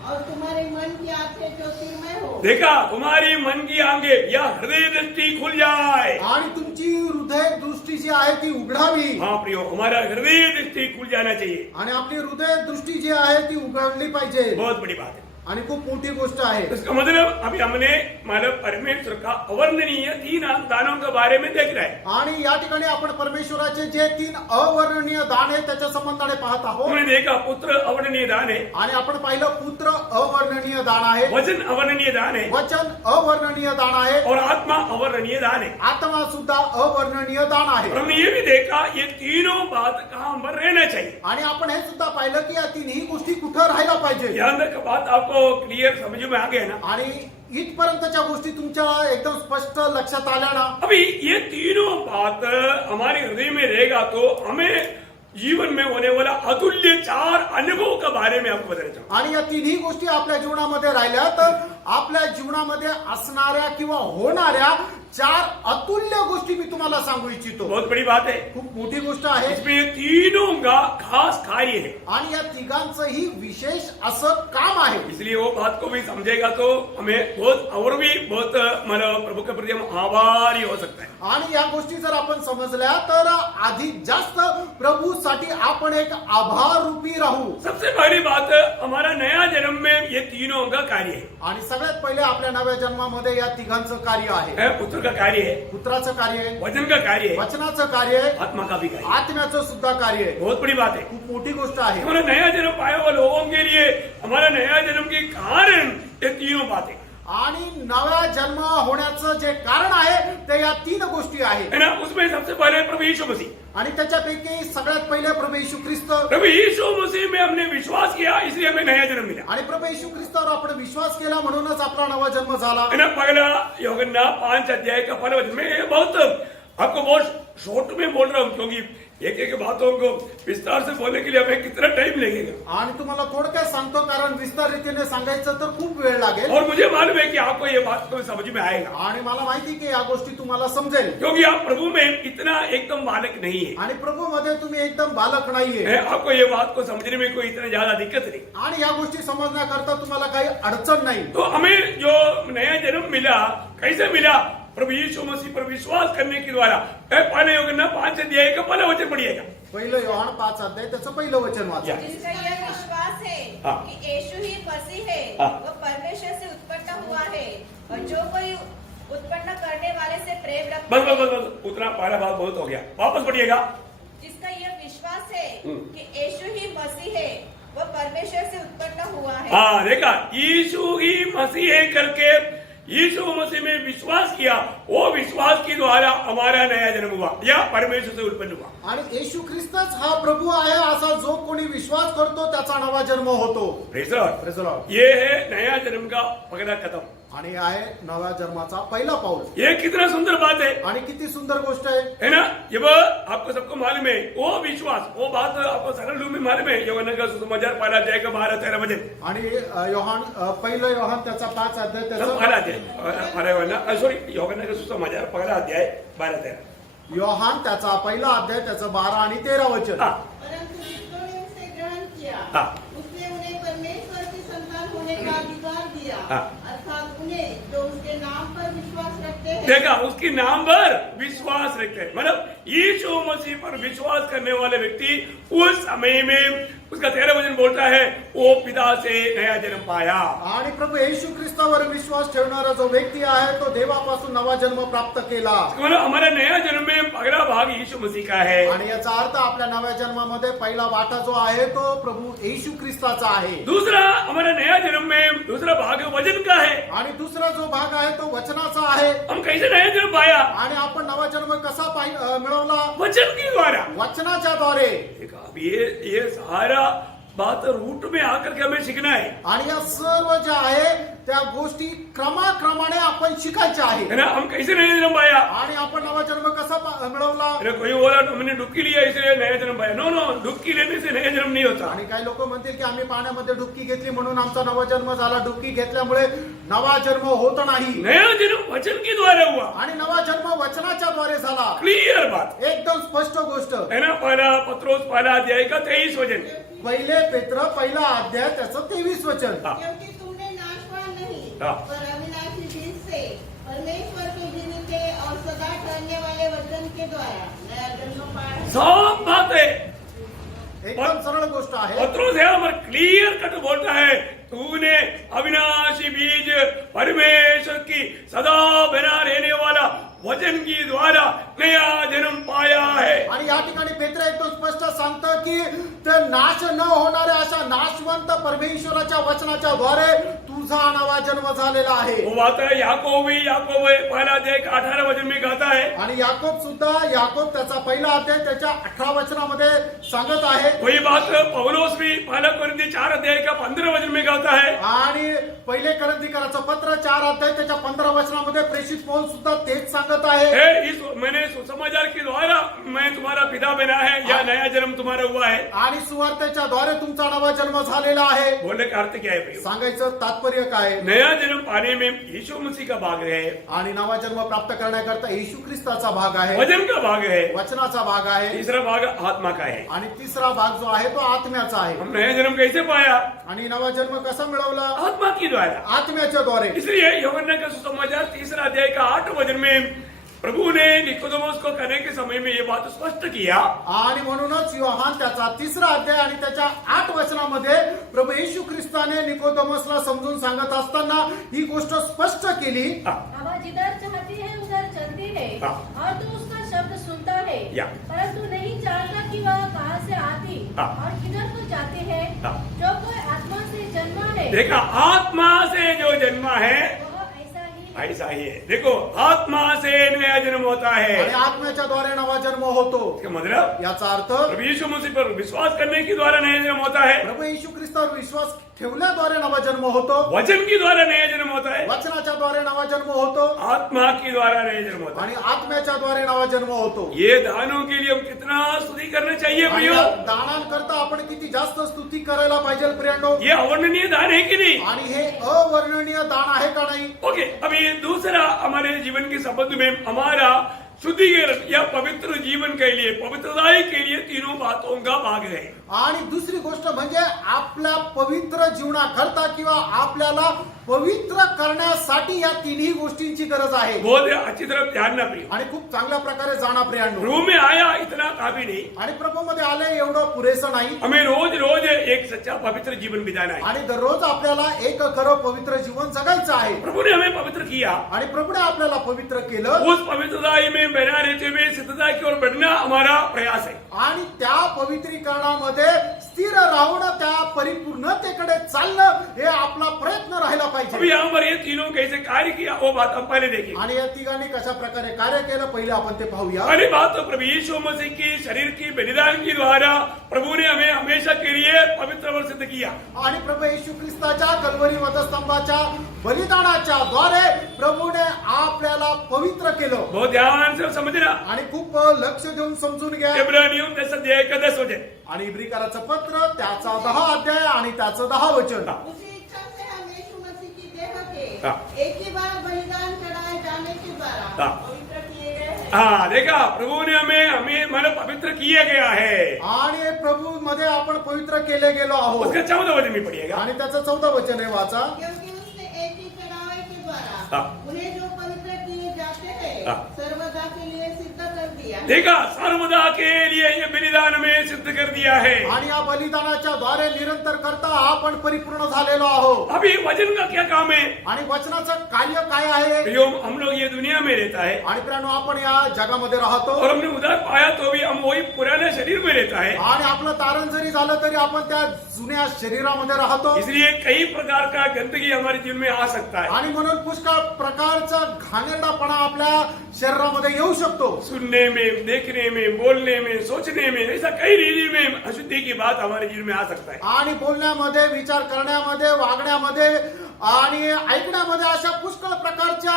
और तुम्हारे मन की आंखें ज्योतिर्मय हो. देखा, तुम्हारी मन की आंखें या हृदय दृष्टि खुल जाए. आणि तुमची हृदय दृष्टी जी आहे ती उघडावी. हाँ प्रियो, हमारा हृदय दृष्टि खुल जाना चाहिए. आणि आपली हृदय दृष्टी जी आहे ती उघडली पाहिजे. बहुत बड़ी बात है. आणि खूप मोठी गोष्ट आहे. इसका मतलब अभी हमने मतलब परमेश्वर का अवर्णनीय 3 दानों के बारे में देख रहे हैं. आणि या ठिकाणी आपण परमेश्वराचे जे 3 अवर्णनीय दान आहे त्याच्या संबंधाने पाहत आहोत. हमने देखा पुत्र अवर्णनीय दान है, आणि आपण पाहिलं पुत्र अवर्णनीय दान आहे, वचन अवर्णनीय दान है वचन अवर्णनीय दान आहे, और आत्मा अवर्णनीय दान है. आत्मा सुद्धा अवर्णनीय दान आहे. और हमने ये भी देखा ये तीनों बात कहाँ पर रहना चाहिए. आणि आपण हे सुद्धा पाहिलं की या तिन्ही गोष्टी कुठं राहायला पाहिजे. ध्यान तक बात आपको क्लियर समझ में आ गया ना. आणि इथपर्यंतच्या गोष्टी तुमच्या एकदम स्पष्ट लक्षात आल्या ना. अभी ये तीनों बात हमारे हृदय में रहेगा तो हमें जीवन में होने वाला अतुल्य 4 अनुभव के बारे में आपको बताना चाहूंगा. आणि या तिन्ही गोष्टी आपल्या जीवनामध्ये राहिल्या तर आपल्या जीवनामध्ये असणाऱ्या किंवा होणाऱ्या 4 अतुल्य गोष्टी मी तुम्हाला सांगू इच्छितो. बहुत बड़ी बात है. खूप मोठी गोष्ट आहे. इसमें ये तीनों का खास कार्य है. आणि या तिघांचंही विशेष असं काम आहे. इसलिए वो बात को भी समझेगा तो हमें बहुत और भी बहुत मतलब प्रभु के प्रति हम आभारी हो सकता है. आणि या गोष्टी जर आपण समजल्या तर अधिक जास्त प्रभूसाठी आपण एक आभार रूपी राहू. सबसे पहली बात, हमारा नया जन्म में ये तीनों का कार्य है. आणि सगळ्यात पहिले आपल्या नव्या जन्मामध्ये या तिघांचं कार्य आहे. पुत्र का कार्य है, पुत्राचं कार्य आहे, वचन का कार्य है, वचनाचं कार्य आहे, आत्मा का भी कार्य है. आत्म्याचं सुद्धा कार्य आहे. बहुत बड़ी बात है. खूप मोठी गोष्ट आहे. हमारा नया जन्म पाए हुए लोगों के लिए हमारा नया जन्म के कारण ये तीनों बातें आणि नव्या जन्म होण्याचं जे कारण आहे ते या 3 गोष्टी आहेत. है ना. उसमें सबसे पहले प्रभु यीशु मसीह. आणि त्याच्यापैकी सगळ्यात पहिले प्रभु येशू ख्रिस्त. प्रभु यीशु मसीह में हमने विश्वास किया, इसलिए हमें नया जन्म मिला. आणि प्रभु येशू ख्रिस्तावर आपण विश्वास केला म्हणूनच आपला नवा जन्म झाला. है ना. पहला यूहन्ना 5 अध्याय का पहला वचन. मैं बहुत आपको बहुत शॉर्ट में बोल रहा हूँ क्योंकि एक एक बातों को विस्तार से बोलने के लिए हमें कितना टाइम लगेगा. आणि तुम्हाला थोडक्यात सांगतो कारण विस्तार रीतीने सांगायचं तर खूप वेळ लागेल. और मुझे मालूम है कि आपको ये बात को समझ में आएगा. आणि मला माहिती की या गोष्टी तुम्हाला समजेल. क्योंकि आप प्रभु में इतना एकदम बालक नहीं है. आणि प्रभू मध्ये तुम्ही एकदम बालक नाहीये. है, आपको ये बात को समझने में कोई इतना ज्यादा दिक्कत नहीं. आणि या गोष्टी समजण्याकरता तुम्हाला काही अडचण नाही. तो हमें जो नया जन्म मिला, कैसे मिला? प्रभु यीशु मसीह पर विश्वास करने के द्वारा. पहले यूहन्ना 5 अध्याय का पहला वचन पढ़िएगा. पहिलं योहान 5 अध्याय त्याचं पहिलं वचन वाचा. जिसका यह विश्वास है हाँ। कि यीशु ही मसीह है, हाँ। वह परमेश्वर से उत्पन्न हुआ है और जो कोई उत्पन्न करने वाले से प्रेम रखता बस बस है, बस बस उतना पहला बात बहुत हो गया. वापस पढ़िएगा. जिसका यह विश्वास है कि यीशु ही मसीह है, वह परमेश्वर से उत्पन्न हुआ है. हाँ, देखा, यीशु ही मसीह है करके यीशु मसीह में विश्वास किया, वो विश्वास के द्वारा हमारा नया जन्म हुआ या परमेश्वर से उत्पन्न हुआ. आणि येशू ख्रिस्तच हा प्रभू आहे असा जो कोणी विश्वास करतो त्याचा नवा जन्म होतो. Praise the Lord. Praise the Lord. ये है नया जन्म का पहला कदम. आणि आहे नव्या जन्माचा पहिला पाऊल. ये कितना सुंदर बात है आणि किती सुंदर गोष्ट आहे. है ना. ये वो आपको सबको मालूम है, वो विश्वास, वो बात आपको सरल रूप में मालूम है. यूहन्ना का सुसमाचार 5 अध्याय का 12-13 वचन. आणि पहिलं योहान त्याचा 5 अध्याय त्याचा 5 अध्याय, सॉरी, यूहन्ना का सुसमाचार 1 अध्याय 12-13. योहान त्याचा पहिला अध्याय त्याचं 12 आणि 13 वचन. परंतु जिसने उसे ग्रहण किया हाँ। उसने उन्हें परमेश्वर की संतान होने का अधिकार दिया, हाँ। अर्थात उन्हें जो उसके नाम पर विश्वास रखते हैं. देखा, उसके नाम पर विश्वास रखते हैं. मतलब यीशु मसीह पर विश्वास करने वाले व्यक्ति उस समय में, उसका 13 वचन बोलता है, वो पिता से नया जन्म पाया. आणि प्रभू येशू ख्रिस्तावर विश्वास ठेवणारा जो व्यक्ती आहे तो देवापासून नवा जन्म प्राप्त केला. मतलब हमारा नया जन्म में पहला भाग यीशु मसीह का है. आणि याचा अर्थ आपल्या नव्या जन्मामध्ये पहिला वाटा जो आहे तो प्रभू येशू ख्रिस्ताचा आहे. दूसरा, हमारा नया जन्म में दूसरा भाग वचन का है. आणि दुसरा जो भाग आहे तो वचनाचा आहे. हम कैसे नया जन्म पाया? आणि आपण नवा जन्म कसा मिळवला? वचन के द्वारा. वचनाच्या द्वारे. देखा, अब ये सारा बात रूट में आकर के हमें सीखना है. आणि या सर्व ज्या आहे त्या गोष्टी क्रमाक्रमाने आपण शिकायच्या आहे. है ना. हम कैसे नया जन्म पाया? आणि आपण नवा जन्म कसा मिळवला? अरे कोई बोला तो हमने डुबकी लिया इसलिए नया जन्म पाया. नो नो, डुबकी लेने से नया जन्म नहीं होता. आणि काही लोक म्हणतील की आम्ही पाण्यामध्ये डुबकी घेतली म्हणून आमचा नवा जन्म झाला. डुबकी घेतल्यामुळे नवा जन्म होत नाही. नया जन्म वचन के द्वारा हुआ. आणि नवा जन्म वचनाच्या द्वारे झाला. क्लियर बात एकदम स्पष्ट गोष्ट है ना. पहला पत्रोस 1 अध्याय का 23 वचन. पहिले पेत्र पहिला अध्याय त्याचं 23 वचन. हाँ. क्योंकि तुमने नाशवान नहीं हाँ। पर अविनाशी बीज से परमेश्वर के जीवित और सदा ठहरने वाले वचन के द्वारा नया जन्म पाया है. सब बात है. एकदम सरळ गोष्ट आहे. पत्रोस है हमारा क्लियर कट बोलता है, तूने अविनाशी बीज परमेश्वर की सदा बना रहने वाला वचन की द्वारा नया जन्म पाया है. आणि या ठिकाणी पेत्र एकदम स्पष्ट सांगतं की ते नाश न होणाऱ्या अशा नाशवंत परमेश्वराच्या वचनाच्या द्वारे तुझा नवा जन्म झालेला आहे. वो बात है याकूब 1 अध्याय का 18 वचन में कहता है. आणि याकोब त्याचा पहिला अध्याय त्याच्या 18 वचनामध्ये सांगत आहे. वही बात पौलोस भी 1 कोरिन्थी 4 अध्याय का 15 वचन में कहता है. आणि पहिले करंथीकराचं पत्र 4 अध्याय त्याच्या 15 वचनामध्ये प्रेषित पौल सुद्धा तेच सांगत आहे. मैंने सुसमाचार के द्वारा मैं तुम्हारा पिता बना है, या नया जन्म तुम्हारा हुआ है. आणि सुवार्तेच्या द्वारे तुमचा नवा जन्म झालेला आहे. बोलने का अर्थ क्या है भाई? सांगायचं तात्पर्य काय? नया जन्म पाने में यीशु मसीह का भाग है, आणि नवा जन्म प्राप्त करण्याकरता येशू ख्रिस्ताचा भाग आहे. वचन का भाग है, वचनाचा भाग आहे. तीसरा भाग आत्मा का है. आणि तिसरा भाग जो आहे तो आत्म्याचा आहे. हम नया जन्म कैसे पाया? आणि नवा जन्म कसा मिळवला? आत्मा के द्वारा. आत्म्याच्या द्वारे. इसलिए यूहन्ना का सुसमाचार 3 अध्याय का 8 वचन में प्रभु ने निकोदेमोस को कहने के समय में ये बात स्पष्ट किया. आणि म्हणूनच योहान त्याचा 3 अध्याय आणि त्याच्या 8 वचनामध्ये प्रभू येशू ख्रिस्ताने निकोदेमोसला समजून सांगत असताना ही गोष्ट स्पष्ट केली. हवा जिधर चाहती है उधर चलती है हाँ। और तू उसका शब्द सुनता है या। परंतु नहीं जानता कि वह कहाँ से आती हाँ। और किधर को जाती है. हाँ। जो कोई आत्मा से जन्मा है देखा, आत्मा से जो जन्मा है वह ऐसा ही है. ऐसा ही है. देखो, आत्मा से नया जन्म होता है. आणि आत्म्याच्या द्वारे नवा जन्म होतो. इसका मतलब याचा अर्थ प्रभु यीशु मसीह पर विश्वास करने के द्वारा नया जन्म होता है. प्रभू येशू ख्रिस्तावर विश्वास ठेवल्याद्वारे नवा जन्म होतो. वचन के द्वारा नया जन्म होता है. वचनाच्या द्वारे नवा जन्म होतो. आत्मा के द्वारा नया जन्म होता है. आणि आत्म्याच्या द्वारे नवा जन्म होतो. ये दानों के लिए हम कितना स्तुति करना चाहिए आणि प्रियो. या दानांकरता आपण किती जास्त स्तुती करायला पाहिजे प्रियांनो. ये अवर्णनीय दान है कि नहीं? आणि हे अवर्णनीय दान आहे का नाही? ओके, अब ये दूसरा हमारे जीवन के संबंध में हमारा शुद्धिकरण या पवित्र जीवन के लिए, पवित्रताई के लिए तीनों बातों का भाग है. आणि दुसरी गोष्ट म्हणजे आपल्या पवित्र जीवनाकरता किंवा आपल्याला पवित्र करण्यासाठी या तिन्ही गोष्टींची गरज आहे. बहुत अच्छी तरफ ध्यान ना प्रियो. आणि खूप चांगल्या प्रकारे जाणा प्रियांनो. प्रभु में आया इतना काफी नहीं. आणि प्रभूमध्ये आले एवढं पुरेसं नाही. हमें रोज रोज एक सच्चा पवित्र जीवन बिताना है. आणि दररोज आपल्याला एक खरं पवित्र जीवन जगायचं आहे. प्रभु ने हमें पवित्र किया. आणि प्रभूने आपल्याला पवित्र केलं. उस पवित्रताई में बना रहते हुए सिद्धता की ओर बढ़ना हमारा प्रयास है. आणि त्या पवित्रीकरणामध्ये स्थिर राहून त्या परिपूर्णतेकडे चालणं हे आपला प्रयत्न राहिला पाहिजे अभी यहाँ पर ये तीनों कैसे कार्य किया वो बात हम पहले देखेंगे। आणि या तिघांनी कशा प्रकारे कार्य केलं पहिले आपण ते पाहूया. पहली बात तो प्रभु यीशु मसीह की शरीर की बलिदान के द्वारा प्रभु ने हमें हमेशा के लिए पवित्र और सिद्ध किया. आणि प्रभू येशू ख्रिस्ताच्या कल्वरी वधस्तंभाच्या बलिदानाच्या द्वारे प्रभूने आपल्याला पवित्र केलं. बहुत ध्यान से समझना. आणि खूप लक्ष देऊन समजून घ्या. इब्रानियों 10 वचन आणि इब्रिकाराचं पत्र त्याचा 10 अध्याय आणि त्याचं 10 वचन. उसी इच्छा से हम यीशु मसीह की देह हाँ। के एक ही बार बलिदान चढ़ाए जाने के द्वारा हाँ। पवित्र किए गए हैं. हाँ देखा प्रभु ने हमें मन पवित्र किया गया है. आणि प्रभू मध्ये आपण पवित्र केले गेलो आहोत. उसका 14 वचन में पढ़िएगा. आणि त्याचं 14 वचन आहे वाचा. क्योंकि उसने एक ही चढ़ावे के द्वारा हाँ। उन्हें जो पवित्र किए जाते हैं हाँ। सर्वदा के लिए सिद्ध कर दिया. देखा सर्वदा के लिए ये बलिदान में सिद्ध कर दिया है. आणि या बलिदानाच्या द्वारे निरंतर करता आपण परिपूर्ण झालेलो आहोत. अभी वचन का क्या काम है? आणि वचनाचं कार्य काय आहे. प्रियो हम लोग ये दुनिया में रहता है आणि प्रियानो आपण या जगामध्ये राहतो. और हमने उधर पाया तो भी हम वही पुराने शरीर में रहता है. आणि आपलं तारण जरी झालं तरी आपण त्या जुन्या शरीरामध्ये राहतो. इसलिए कई प्रकार का गंदगी हमारे जीवन में आ सकता है. आणि म्हणून पुष्कळ प्रकारचा घाणेरडापणा आपल्या शरीरामध्ये येऊ शकतो. सुनने में, देखने में, बोलने में, सोचने में, ऐसा कई रीति में अशुद्धि की बात हमारे जीवन में आ सकता है. आणि बोलण्यामध्ये, विचार करण्यामध्ये, वागण्यामध्ये आणि ऐकण्यामध्ये अशा पुष्कळ प्रकारच्या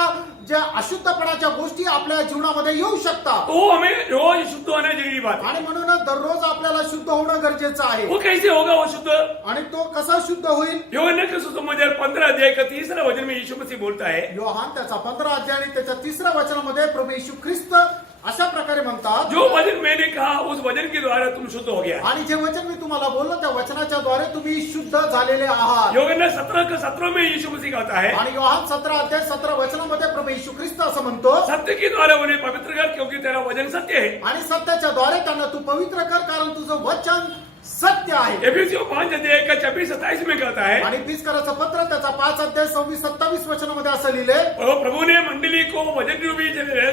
ज्या अशुद्धपणाच्या गोष्टी आपल्या जीवनामध्ये येऊ शकतात. तो हमें रोज शुद्ध होना जरूरी बात है. आणि म्हणूनच दररोज आपल्याला शुद्ध होणं गरजेचं आहे. वो कैसे होगा वो शुद्ध? आणि तो कसा शुद्ध होईल. यूहन्ना के सुसमाचार 15 अध्याय का 3 वचन में यीशु मसीह बोलता है. योहान त्याचा 15 अध्याय आणि त्याच्या 3 वचनामध्ये प्रभू येशू ख्रिस्त अशा प्रकारे म्हणतात, जो वचन मैंने कहा उस वचन के द्वारा तुम शुद्ध हो गया. आणि जे वचन मी तुम्हाला बोललो त्या वचनाच्या द्वारे तुम्ही शुद्ध झालेले आहात. यूहन्ना 17 में यीशु मसीह कहता है, आणि योहान 17 अध्याय 17 वचनामध्ये प्रभू येशू ख्रिस्त असं म्हणतो, सत्य के द्वारा उन्हें पवित्र कर क्योंकि तेरा वचन सत्य है. आणि सत्याच्या द्वारे त्यांना तू पवित्र कर कारण तुझं वचन सत्य आहे. एफिसियों 5 अध्याय का 26-27 में कहता है, आणि फिसकराचं पत्र त्याचा 5 अध्याय 26-27 वचनामध्ये असं लिहिले, और प्रभु ने मंडली को वचन रूपी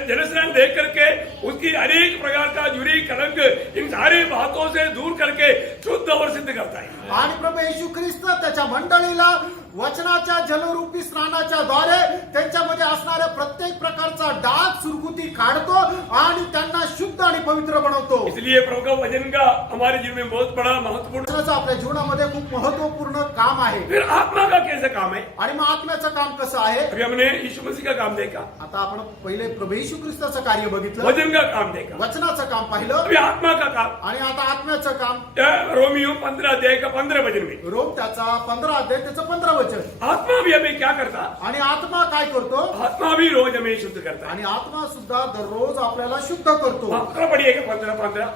जलस्नान दे करके उसकी अनेक प्रकार का जुरी कलंक इन सारी बातों से दूर करके शुद्ध और सिद्ध करता है. आणि प्रभू येशू ख्रिस्त त्याच्या मंडळीला वचनाच्या जलरूपी स्नानाच्या द्वारे त्यांच्यामध्ये असणाऱ्या प्रत्येक प्रकारचा डाग सुरकुती काढतो आणि त्यांना शुद्ध आणि पवित्र बनवतो. इसलिए प्रभु का वचन का हमारे जीवन में बहुत बड़ा महत्वपूर्ण. वचनाचं आपल्या जीवनामध्ये खूप महत्वपूर्ण काम आहे. फिर आत्मा का कैसे काम है? आणि मग आत्म्याचं काम कसं आहे. अभी हमने यीशु मसीह का काम देखा, आता आपण पहिले प्रभू येशू ख्रिस्ताचं कार्य बघितलं, वचन का काम देखा, वचनाचं काम पाहिलं, अभी आत्मा का काम. आणि आता आत्म्याचं काम. रोमियो 15 अध्याय का 15 वचन में रोम त्याचा 15 अध्याय त्याचं 15 वचन. आत्मा भी हमें क्या करता? आणि आत्मा काय करतो. आत्मा भी रोज हमें शुद्ध करता है. आणि आत्मा सुद्धा दररोज आपल्याला शुद्ध करतो. आपका पढ़िएगा 15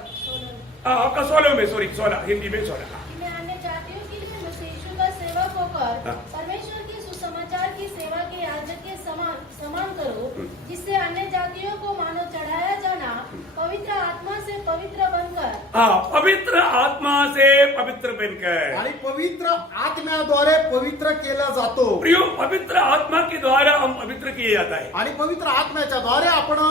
आपका 16 हिंदी में 16. कि मैं अन्य जातियों के लिए मसीह यीशु का सेवक होकर हाँ। परमेश्वर की सुसमाचार की सेवा के याजक के समान करूं, जिससे अन्य जातियों को मानो चढ़ाया जाना पवित्र आत्मा से पवित्र बनकर. हाँ, पवित्र आत्मा से पवित्र बनकर. आणि पवित्र आत्म्याद्वारे पवित्र केला जातो. प्रियो, पवित्र आत्मा के द्वारा हम पवित्र किए जाता है. आणि पवित्र आत्म्याच्या द्वारे आपण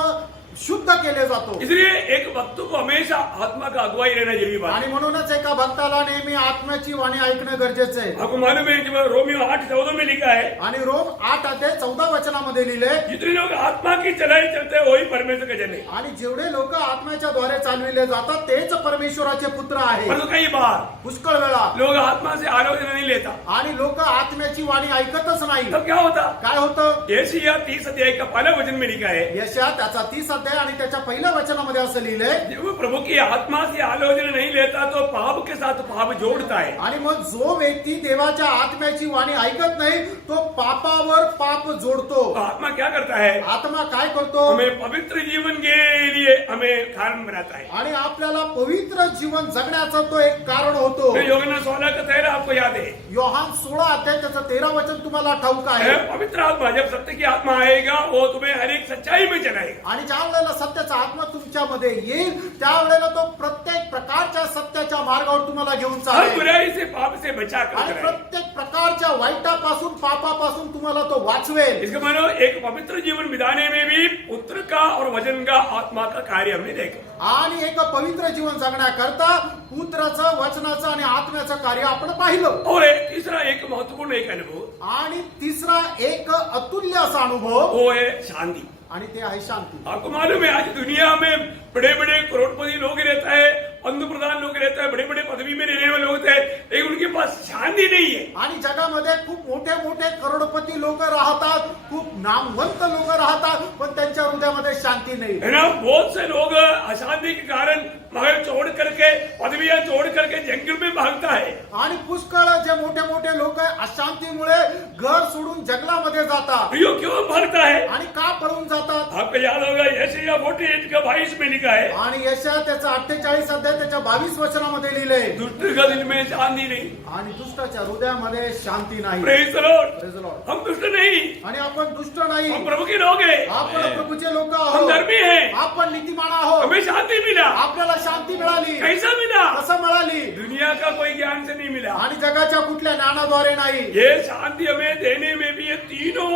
शुद्ध केले जातो. इसलिए एक भक्त को हमेशा आत्मा का अगुवाई रहना जरूरी बात आणि है. म्हणूनच एका भक्ताला नेहमी आत्म्याची वाणी ऐकणं गरजेचं आहे. आपको मालूम है जब रोमियो 8:14 में लिखा है, आणि रोम 8 अध्याय 14 वचनामध्ये लिहिले, जितने लोग आत्मा की चलाई चलते हैं वही परमेश्वर के जन है. आणि जेवढे लोक आत्म्याच्या द्वारे चालविले जातात तेच परमेश्वराचे पुत्र आहे. परंतु कई बार पुष्कळ वेळा लोग आत्मा से आलोचना नहीं लेता. आणि लोक आत्म्याची वाणी ऐकतच नाही. तब क्या होता? काय होतं. यशायाह 30 अध्याय का पहला वचन में लिखा है, यशा त्याचा 30 अध्याय आणि त्याच्या पहिल्या वचनामध्ये असं लिहिलंय, जब प्रभु की आत्मा से आलोचना नहीं लेता तो पाप के साथ पाप जोड़ता है. आणि मग जो व्यक्ती देवाच्या आत्म्याची वाणी ऐकत नाही तो पापावर पाप जोडतो. तो आत्मा क्या करता है? आत्मा काय करतो. हमें पवित्र जीवन के लिए हमें कारण बनाता है. आणि आपल्याला पवित्र जीवन जगण्याचं तो एक कारण होतो. फिर यूहन्ना 16 का 13 आपको याद है, योहान 16 अध्याय त्याचं 13 वचन तुम्हाला ठाऊक आहे. है पवित्र आत्मा. जब सत्य की आत्मा आएगा वो तुम्हें हर एक सच्चाई में चलाएगा. आणि ज्या वेळेला सत्याचा आत्मा तुमच्यामध्ये येईल त्यावेळेला तो प्रत्येक प्रकारच्या सत्याच्या मार्गावर तुम्हाला घेऊन हर चालेल. बुराई से पाप से बचा कर आणि कराएगा. प्रत्येक प्रकारच्या वाईटापासून पापापासून तुम्हाला तो वाचवेल. इसका मानो एक पवित्र जीवन बिताने में भी पुत्र का और वचन का आत्मा का कार्य हमने देखा. आणि एक पवित्र जीवन जगण्याकरता पुत्राचं, वचनाचं आणि आत्म्याचं कार्य आपण पाहिलं. और एक तीसरा एक महत्वपूर्ण एक अनुभव, आणि तिसरा एक अतुल्य असा अनुभव वो है शांति। आणि ते आहे शांती। आपको मालूम है आज दुनिया में बड़े बड़े करोड़पति लोग रहता है, पंतप्रधान लोग रहता है, बड़े बड़े पदवी में रहने वाले होते हैं, लेकिन उनके पास शांति नहीं है। आणि जगामध्ये खूप मोठे मोठे करोडपती लोक राहतात, खूप नामवंत लोक राहतात, पण त्यांच्या हृदयामध्ये शांती नाही। है ना, बहुत से लोग अशांति के कारण महल छोड़ करके, पदवियां छोड़ करके जंगल में भागता है। आणि पुष्कळ जे मोठे मोठे लोक अशांतीमुळे घर सोडून जंगलामध्ये जातात। यो क्यों भागता है? आणि का पळून जातात? आपको याद होगा यशायाह 48 का 22 में लिखा है, आणि यशा त्याचा 48 अध्याय त्याच्या 22 वचनामध्ये लिहिलंय, दुष्ट का दिल में शांति नहीं। आणि दुष्टाच्या हृदयामध्ये शांती नाही। Praise the Lord. Praise the Lord। हम दुष्ट नहीं, आणि आपण दुष्ट नाही, हम प्रभु के लोग हैं, आपण प्रभूचे लोक हम आहोत, धर्मी हैं, आपण नीतिमान आहोत, हमें शांति मिला। आपल्याला शांती मिळाली। कैसा मिला? कसं मिळाली? दुनिया का कोई ज्ञान से नहीं मिला। आणि जगाच्या कुठल्या ज्ञानाद्वारे नाही। ये शांति हमें देने में भी ये तीनों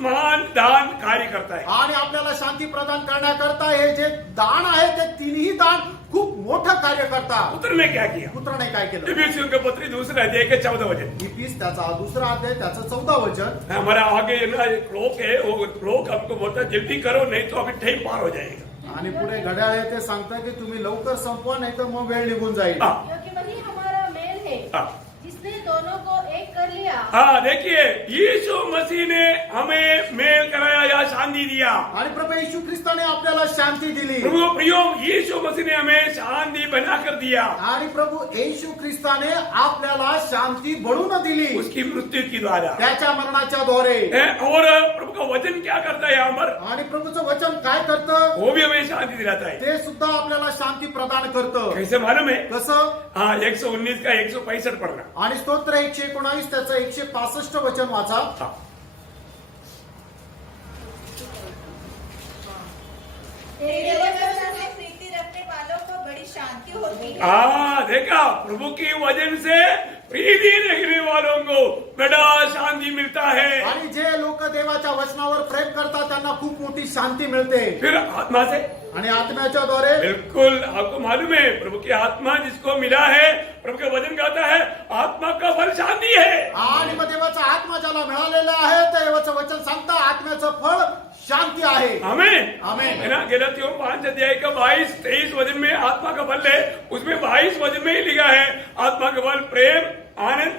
महान दान कार्य करता है। आणि आपल्याला शांती प्रदान करण्याकरता हे जे दान आहे ते तिन्ही दान खूप मोठं कार्य करतात। पुत्र ने क्या किया? पुत्राने काय केलं? इफिसियों के पत्री 2 अध्याय के 14 वचन। इफिस त्याचा 2 अध्याय त्याचं 14 वचन। हमारा आगे ना एक क्लॉक है, वो क्लॉक आपको बोलता है जल्दी करो नहीं तो अभी टाइम पार हो जाएगा। आणि पुढे घड्याळ आहे ते सांगतं की तुम्ही लवकर संपवा नाही तर मग वेळ निघून जाईल। हाँ। क्योंकि वही हमारा मेल है हाँ। जिसने दोनों को एक कर लिया। हाँ, देखिए यीशु मसीह ने हमें मेल कराया या शांति दिया। आणि प्रभू येशू ख्रिस्ताने आपल्याला शांती दिली। प्रभु प्रियो यीशु मसीह ने हमें शांति बनाकर दिया। आणि प्रभू येशू ख्रिस्ताने आपल्याला शांती बनवून दिली उसकी मृत्यु की द्वारा त्याच्या मरणाच्या द्वारे। और प्रभु का वचन क्या करता है यहाँ पर? आणि प्रभूचं वचन काय करतं? वो भी हमें शांति दिलाता है। ते सुद्धा आपल्याला शांती प्रदान करतं। कैसे मालूम है? कसं? हाँ, 119 का 165 पढ़ना। आणि स्तोत्र 119 त्याचं 165 वचन वाचा। हाँ। तेरे वचन से प्रीति रखने वालों को बड़ी शांति होती है। हाँ, देखा, प्रभु की वजन से प्रीति रखने वालों को बड़ा शांति मिलता है। आणि जे लोक देवाच्या वचनावर प्रेम करतात त्यांना खूप मोठी शांती मिळते। फिर आत्मा से, आणि आत्म्याच्या द्वारे बिल्कुल आपको मालूम है प्रभु की आत्मा जिसको मिला है, प्रभु का वचन कहता है आत्मा का फल शांति है। आणि मग देवाचा आत्मा ज्याला मिळालेला आहे त्या देवाचं वचन सांगता आत्म्याचं फळ शांति आहे। आमीन आमीन। है ना, गलतियों 5 अध्याय का 22-23 वचन में आत्मा का फल है, उसमें 22 वचन में ही लिखा है आत्मा का फल प्रेम, आनंद,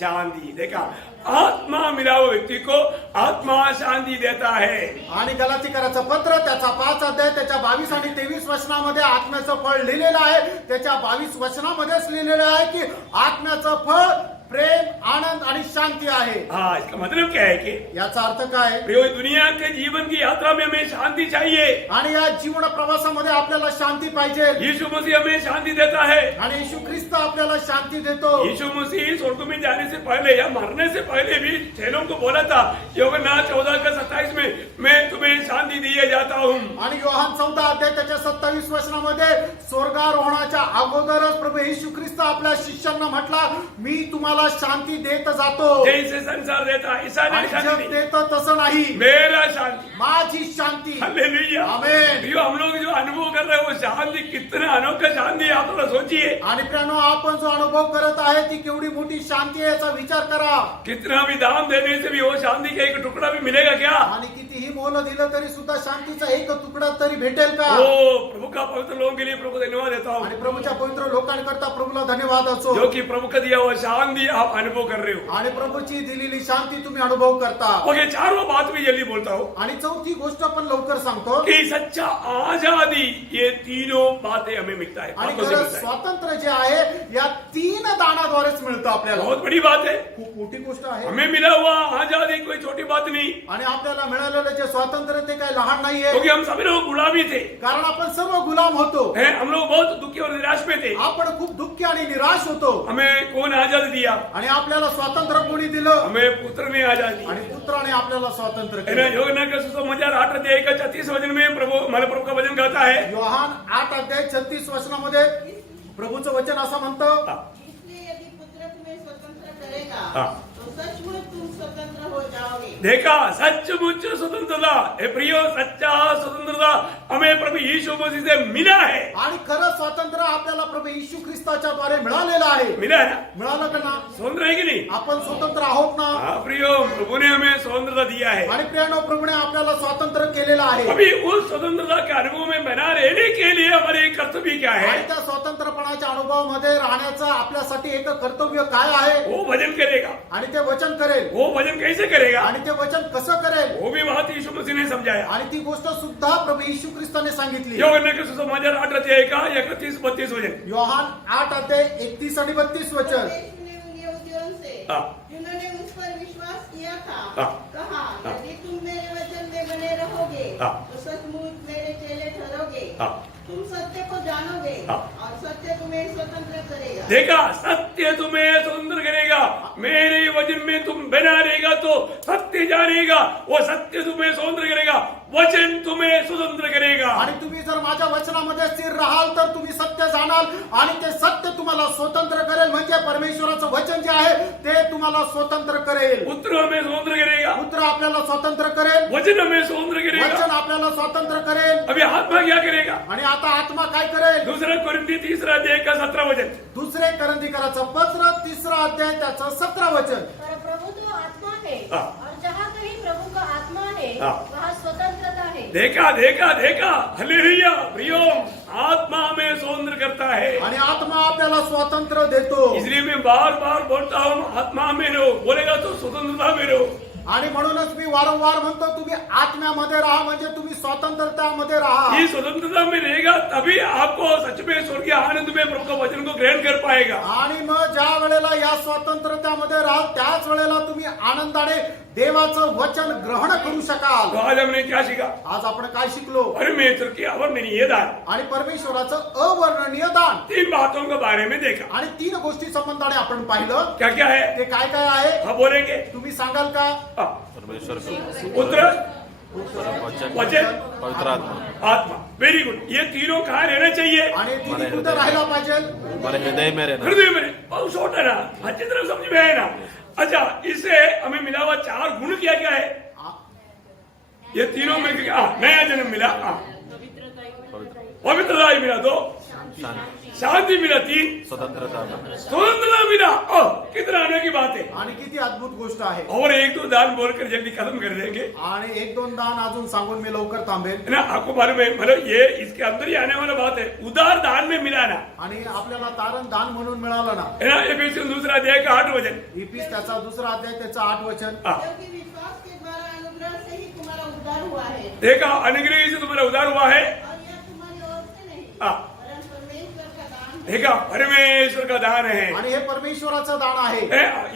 शांति। देखा, आत्मा मिला हुआ व्यक्ति को आत्मा शांति देता है। आणि गलातीकराचं पत्र त्याचा 5 अध्याय त्याच्या 22 आणि 23 वचनामध्ये आत्म्याचं फळ लिहिलेलं आहे। त्याच्या 22 वचनामध्येच लिहिलेलं आहे की आत्म्याचं फळ प्रेम, आनंद आणि शांती आहे। हाँ, इसका मतलब क्या है कि याचा अर्थ काय? प्रियो, दुनिया के जीवन की यात्रा में हमें शांति चाहिए। आणि या जीवन प्रवासामध्ये आपल्याला शांति पाहिजे। यीशु मसीह हमें शांति देता है। आणि येशू ख्रिस्त आपल्याला शांति देतो। यीशु मसीह स्वर्ग में जाने से पहले या मरने से पहले भी चेलों को बोला था, यूहन्ना 14 का 27 में, मैं तुम्हें शांति दिए जाता हूँ। आणि योहान 14 अध्याय त्याच्या 27 वचनामध्ये स्वर्गारोहणाच्या अगोदरच प्रभू येशू ख्रिस्त आपल्या शिष्यांना म्हटला, मी तुम्हाला शांति देत जातो। जैसे संसार देता ऐसा आणि नहीं शांति जग नहीं, देतं तसं नाही, मेरा शांति। माझी शांति। हालेलुया। आमेन। प्रियो, हम लोग जो अनुभव कर रहे हैं वो शांति कितना अनोखा शांति है, आप थोड़ा सोचिए। आणि प्रियानो, आपण जो अनुभव करत आहे ती केवढी मोठी शांती आहे याचा विचार करा। कितना भी दाम देने से भी वो शांति का एक टुकड़ा भी मिलेगा क्या? आणि कितीही मोल दिलं तरी सुद्धा शांतीचा एक तुकडा तरी भेटेल का? ओ प्रभु का पवित्र लोगों के लिए प्रभु को धन्यवाद देता हूँ, आणि प्रभूच्या पवित्र लोकांकरता प्रभूला धन्यवाद असो, जो कि प्रभु का दिया हुआ शांति आप अनुभव कर रहे हो। आणि प्रभूची दिलेली शांती तुम्ही अनुभव करता। ओके, 4वां बात भी जल्दी बोलता हूँ आणि चौथी गोष्ट पण लवकर सांगतो कि सच्चा आजादी, ये तीनों बातें हमें मिलता है, आणि बातों से खरं मिलता है। स्वातंत्र्य जे आहे या 3 दानाद्वारेच मिळतं आपल्याला। बहुत बड़ी बात है, खूप मोठी गोष्ट आहे। हमें मिला हुआ आजादी कोई छोटी बात नहीं, आणि आपल्याला मिळालेलं जे स्वातंत्र्य ते काय लहान नाहीये, क्योंकि हम सभी लोग गुलामी थे। कारण आपण सर्व गुलाम होतो। हम लोग बहुत दुखी और निराश में थे। आपण खूप दुःखी आणि निराश होतो। हमें कौन आजादी दिया? आणि आपल्याला स्वातंत्र्य कोणी दिलं? हमें पुत्र ने आजादी दी। आणि पुत्राने आपल्याला स्वातंत्र्य है ना, दिलं। यूहन्ना का सुसमाचार 8 अध्याय का 36 वचन में प्रभु हमारे प्रभु का वचन कहता है, योहान 8 अध्याय 36 वचनामध्ये प्रभूचं वचन असं म्हणतं, इसलिए यदि पुत्र तुम्हें स्वतंत्र करेगा हाँ। तो सचमुच तुम स्वतंत्र हो जाओगे। देखा सचमुच स्वतंत्रता, हे प्रियो सच्चा स्वतंत्रता हमें प्रभु यीशु मसीह से मिला है. आणि खरं स्वातंत्र्य आपल्याला प्रभू येशू ख्रिस्ताच्या द्वारे मिळालेलं आहे. मिला है ना? मिळालं का ना? स्वतंत्र है कि नहीं? आपण स्वतंत्र आहोत ना? हाँ प्रियो, प्रभु ने हमें स्वतंत्रता दिया है. आणि प्रियानो, प्रभूने आपल्याला स्वातंत्र्य केलेलं आहे. अभी उस स्वतंत्रता के अनुभव में बना रहने के लिए हमारे कर्तव्य क्या है? आणि त्या स्वतंत्रपणाच्या अनुभवामध्ये राहण्याचं आपल्यासाठी एक कर्तव्य काय आहे? वो भजन करेगा. आणि ते वचन करेल. वो भजन कैसे करेगा? आणि ते वचन कसं करेल? वो भी बात यीशु मसीह ने समझाया. आणि ती गोष्ट सुद्धा प्रभू येशू ख्रिस्ताने सांगितली. योगन के सुसमाचार 8 अध्याय का 31-32 वचन. योहान 8 अध्याय 31 आणि 32 वचन. परमेश्वर ने उन यहूदियों से हाँ। जिन्होंने मुझ पर विश्वास किया था हाँ। कहा, हाँ। यदि तुम मेरे वचन में बने रहोगे हाँ। तो सचमुच मेरे चेले ठहरोगे, हाँ। तुम सत्य को जानोगे हाँ। और सत्य तुम्हें स्वतंत्र करेगा. देखा, सत्य तुम्हें स्वतंत्र करेगा. मेरे वचन में तुम बना रहेगा तो सत्य जानेगा. वो सत्य तुम्हें स्वतंत्र करेगा. वचन तुम्हें स्वतंत्र करेगा. आणि तुम्ही जर माझ्या वचनामध्ये स्थिर राहाल तर तुम्ही सत्य जाणाल आणि ते सत्य तुम्हाला स्वतंत्र करेल. म्हणजे परमेश्वराचं वचन जे आहे ते तुम्हाला स्वतंत्र करेल. पुत्र हमें स्वतंत्र करेगा. पुत्र आपल्याला स्वतंत्र करेल. वचन हमें स्वतंत्र करेगा. वचन आपल्याला स्वतंत्र करेल. अभी आत्मा क्या करेगा? आणि आता आत्मा काय करेल? दूसरा कोरिन्थी 3 अध्याय का 17 वचन. दुसरे करंदीकराचं पत्र 3 अध्याय त्याचं 17 वचन. पर प्रभु तो आत्मा है हाँ। और जहाँ कहीं प्रभु का आत्मा है हाँ। वहाँ स्वतंत्रता है. देखा देखा देखा, हालेलुया. प्रियो, आत्मा हमें स्वतंत्र करता है. आणि आत्मा आपल्याला स्वातंत्र्य देतो. इसलिए मैं बार बार बोलता हूँ, आत्मा में रहो. बोलेगा तो स्वतंत्रता में रहो. आणि म्हणूनच मी वारंवार म्हणतो, तुम्ही आत्म्यामध्ये राहा म्हणजे तुम्ही स्वातंत्र्यामध्ये राहा. ये स्वतंत्रता में रहेगा तभी आपको सच में स्वर्गीय आनंद में प्रभु का वचन को ग्रहण कर पाएगा. आणि मग ज्या वेळेला या स्वातंत्र्यामध्ये राहाल त्याच वेळेला तुम्ही आनंदाने देवाचं वचन ग्रहण करू शकाल. तो आज हमने क्या सीखा? आज आपण काय शिकलो? परमेश्वर की अवर्णनीय दान. आणि परमेश्वराचं अवर्णनीय दान 3 बातों के बारे में देखा. आणि 3 गोष्टी संबंधाने आपण पाहिलं. क्या क्या है? ते काय काय आहे हाँ बोलेंगे. तुम्ही सांगाल का? हाँ. परमेश्वर का पुत्र, वचन, वचन, पवित्र आत्मा आत्मा. Very good. ये तीनों कहाँ रहना चाहिए? आणि तिन्ही कुठं राहायला पाहिजे? हमारे हृदय में रहना. हृदय में. बहुत छोटा ना, अच्छी तरह समझ में आए ना. अच्छा, इससे हमें मिला हुआ 4 गुण क्या क्या है? ये तीनों में नया जन्म मिला. पवित्रता ही मिला. 2 शांति मिला. 3 स्वतंत्रता. स्वतंत्रता मिला. कितना आने की बात है. आणि किती अद्भुत गोष्ट आहे. और 1-2 दान बोलकर जल्दी खत्म कर देंगे. आणि 1-2 दान अजून सांगून मी लवकर थांबेल. है ना. आपको मालूम है, मतलब ये इसके अंदर ही आने वाला बात है. उदार दान में मिला ना, आणि आपल्याला तारण दान म्हणून मिळालं ना. है ना. एफेसियन 2 अध्याय का 8 वचन. इफिस त्याचा 2 अध्याय त्याचं 8 वचन. हाँ. क्योंकि विश्वास के द्वारा अनुग्रह से ही तुम्हारा उद्धार हुआ है देखा, अनुग्रह से तुम्हारा उद्धार हुआ है. और यह तुम्हारी ओर से नहीं हाँ. वरन परमेश्वर का दान है. देखा, परमेश्वर का दान है. आणि हे परमेश्वराचं दान आहे.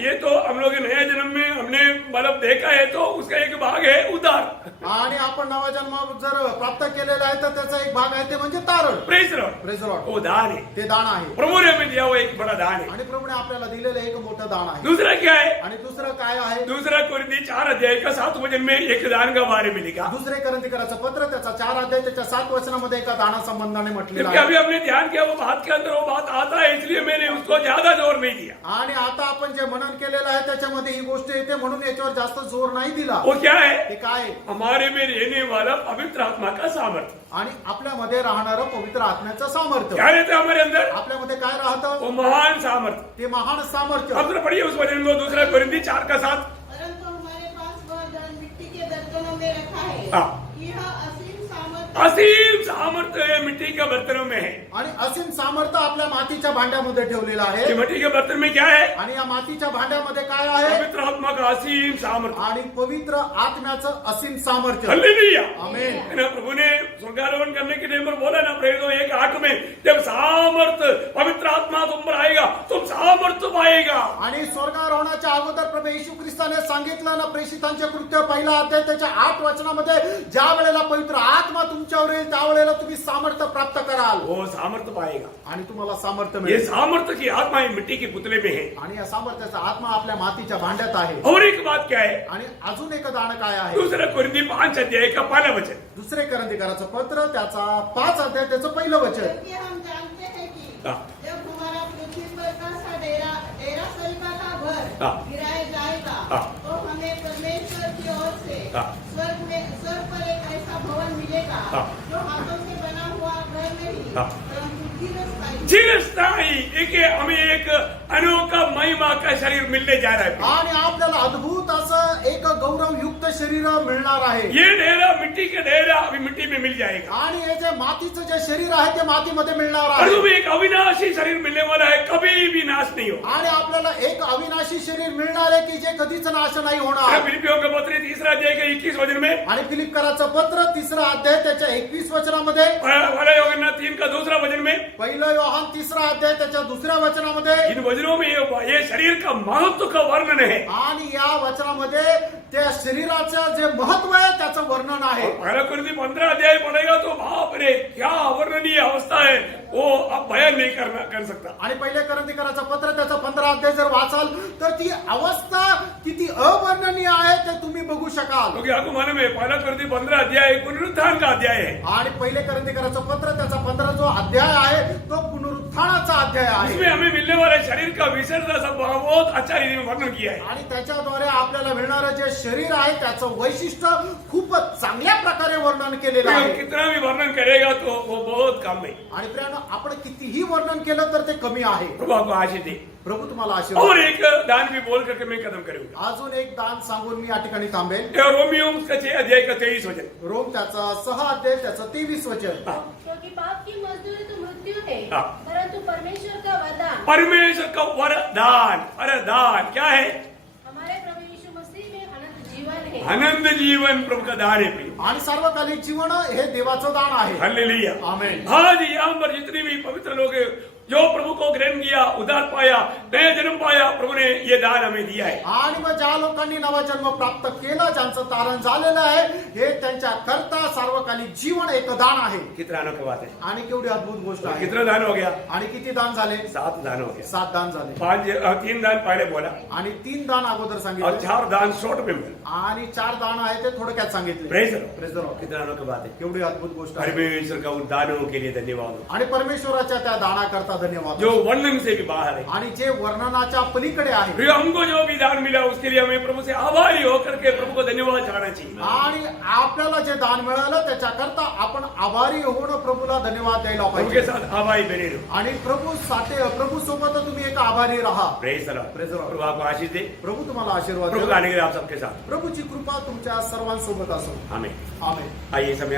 ये तो हम लोग नया जन्म में हमने मतलब देखा है, तो उसका एक भाग है उद्धार. आणि आपण नवा जन्म जर प्राप्त केलेला आहे तर त्याचा एक भाग आहे ते म्हणजे तारण. Praise Lord. Praise Lord. वो दान है. ते दान आहे. प्रभु ने हमें दिया हुआ एक बड़ा दान है. आणि प्रभूने आपल्याला दिलेलं एक मोठं दान आहे. दूसरा क्या है? आणि दुसरं काय आहे? दूसरा कोरिन्थी 4 अध्याय का 7 वचन में एक दान का बारे में लिखा. दुसरे करंदीकराचं पत्र त्याचा 4 अध्याय त्याच्या 7 वचनामध्ये एका दाना संबंधाने म्हटलेलं क्योंकि अभी आहे. हमने ध्यान किया वो बात के अंदर वो बात आता है, इसलिए मैंने उसको ज्यादा जोर नहीं दिया. आणि आता आपण जे मनन केलेलं आहे त्याच्यामध्ये ही गोष्ट येते म्हणून याच्यावर जास्त जोर नाही दिला. वो क्या है? ते काय आहे? हमारे में रहने वाला पवित्र आत्मा का सामर्थ्य. आणि आपल्यामध्ये राहणारं पवित्र आत्म्याचं सामर्थ्य. क्या रहता है हमारे अंदर? आपल्यामध्ये काय राहतं? वो महान सामर्थ्य. ते महान सामर्थ्य. अब तो पढ़िए उस वचन को. दूसरा कोरिन्थी 4 का 7. परंतु हमारे पास वह धन मिट्टी के बर्तनों में रखा है. हाँ. यह असीम सामर्थ्य असीम सामर्थ्य मिट्टी के बर्तनों में है. आणि असीम सामर्थ्य आपल्या मातीच्या भांड्यामध्ये ठेवलेलं ये आहे. मिट्टी के बर्तन में क्या है? आणि या मातीच्या भांड्यामध्ये काय आहे? पवित्र आत्मा का असीम सामर्थ्य. आणि पवित्र आत्म्याचं असीम सामर्थ्य. हालेलुया. आमेन. है ना. प्रभु ने स्वर्गारोहण करने के टाइम पर बोला ना, प्रेरितों 1:8 में, जब सामर्थ्य पवित्र आत्मा तुम पर आएगा तुम सामर्थ्य पाएगा. आणि स्वर्गारोहणाच्या अगोदर प्रभू येशू ख्रिस्ताने सांगितलं ना, प्रेषितांचे कृत्य 1 अध्याय त्याच्या 8 वचनामध्ये, ज्या वेळेला पवित्र आत्मा तुमच्यावर येईल त्यावेळेला तुम्ही सामर्थ्य प्राप्त कराल. वो सामर्थ्य पाएगा. आणि तुम्हाला सामर्थ्य ये मिळेल. सामर्थ्य की आत्मा ये मिट्टी के पुतले में है. आणि या सामर्थ्याचा आत्मा आपल्या मातीच्या भांड्यात आहे. और एक बात क्या है? आणि अजून एक दान काय आहे? दूसरा कोरिन्थी 5 अध्याय का 1 वचन. दुसरे करंदीकराचं पत्र त्याचा 5 अध्याय त्याचं 1 वचन. क्योंकि हम जानते हैं कि हाँ. जब हमारा पृथ्वी पर का सा डेरा डेरा सल्पा का घर हाँ. गिराया जाएगा हाँ. तो हमें परमेश्वर की हाँ। स्वर्ग पर एक ऐसा भवन मिलेगा हाँ। जो हाथों से बना हुआ घर नहीं हाँ। परंतु चिरस्थायी चिरस्थायी एक हमें एक अनोखा महिमा का शरीर मिलने जा रहा है। आणि आपल्याला अद्भुत असं एक गौरवयुक्त शरीर मिळणार आहे ये ढेरा मिट्टी का ढेरा अभी मिट्टी में मिल जाएगा। आणि हे जे मातीचं जे शरीर आहे ते मातीमध्ये मिळणार और आहे तुम्हें एक अविनाशी शरीर मिलने वाला है, कभी भी नाश नहीं होगा। आणि आपल्याला एक अविनाशी शरीर मिळणार आहे की जे कधीच नाश नाही होणार फिलिपियों के पत्र 3 अध्याय के 21 वचन में, आणि फिलिपकराचं पत्र 3 अध्याय त्याच्या 21 वचनामध्ये, वाला योगन्ना 3 का 2 वचन में, 1 योहान 3 अध्याय त्याच्या 2 वचनामध्ये, इन वचनों में ये शरीर का महत्व का वर्णन है। आणि या वचनामध्ये त्या शरीराचं जे महत्व आहे त्याचं वर्णन आहे। पहला कुरिन्थी 15 अध्याय पढ़ेगा तो बाप रे क्या अवर्णनीय अवस्था है, वो आप बयान नहीं कर सकता। आणि पहिले करंथीकराचं पत्र त्याचा 15 अध्याय जर वाचाल तर ती अवस्था किती अवर्णनीय आहे ते तुम्ही बघू शकाल। क्योंकि आपको मालूम है पहला कुरिन्थी 15 अध्याय पुनरुत्थान का अध्याय है। आणि पहिले करंथीकराचं पत्र त्याचा 15 जो अध्याय आहे तो पुनरुत्थानाचा अध्याय आहे। इसमें हमें मिलने वाले शरीर का विशेषता सब बहुत अच्छा रीति में वर्णन किया है। आणि त्याच्याद्वारे आपल्याला मिळणारं जे शरीर आहे त्याचं वैशिष्ट्य खूपच चांगल्या प्रकारे वर्णन केलेलं आहे। कितना भी वर्णन करेगा तो वो बहुत कम है। आणि प्रियानो आपण कितीही वर्णन केलं तर ते कमी आहे। प्रभु आपको आशीष दे। प्रभु तुम्हाला आशीर्वाद और देवो। एक दान भी बोल करके मैं कदम करूंगा। अजून एक दान सांगून मी या ठिकाणी थांबेल। रोमियो का 6 अध्याय का 23 वचन। रोम त्याचा 6 अध्याय त्याचं 23 वचन। क्योंकि पाप की मजदूरी तो मृत्यु है, हाँ। परंतु परमेश्वर का वरदान परमेश्वर का वरदान, वरदान क्या है? हमारे प्रभु यीशु मसीह में अनंत जीवन है। आनंद जीवन प्रभु का दान है प्रिय। आणि सार्वकालिक जीवन हे देवाचं दान आहे। हालेलुया। आमेन। आज यहाँ पर जितनी भी पवित्र लोग हैं, जो प्रभु को ग्रहण किया, उद्धार पाया, नया जन्म पाया, प्रभु ने ये दान हमें दिया है। आणि मग ज्या लोकांनी नवा जन्म प्राप्त केला, ज्यांचं तारण झालेलं आहे, हे त्यांच्या करता सार्वकालिक जीवन एक दान आहे। कितना अनोखी बात है। आणि केवढी अद्भुत गोष्ट आहे। कितना दान हो गया? आणि किती दान झाले? 7 दान हो गया। 7 दान झाले। 3 दान पहले बोला आणि 3 दान अगोदर और सांगितले 4 दान शॉर्ट में बोला। आणि 4 दान आहे ते थोडक्यात सांगितले। Praise the Lord. Praise the Lord. कितना अनोखी बात है। केवढी अद्भुत गोष्ट आहे। परमेश्वर का उन दानों के लिए धन्यवाद हो, आणि परमेश्वराच्या त्या दानाकरता धन्यवाद। जो वर्णन से भी बाहर है। आणि जे वर्णनाच्या पलीकडे आहे। प्रिय, हमको जो भी दान मिला उसके लिए हमें प्रभु से आभारी होकर के प्रभु को धन्यवाद चढ़ाना चाहिए। आणि आपल्याला जे दान मिळालं त्याच्याकरता आपण आभारी होऊन प्रभूला धन्यवाद द्यायला प्रभु के पाहिजे। साथ आभारी बने रहो। आणि प्रभू सोबत तुम्ही एक आभारी राहा। Praise the Lord. Praise the Lord. प्रभु आपको आशीष दे। प्रभू तुम्हाला आशीर्वाद प्रभु देवो। का अनुग्रह आप सबके साथ। प्रभूची कृपा तुमच्या सर्वांसोबत असो। आमेन। आमेन। आइए समय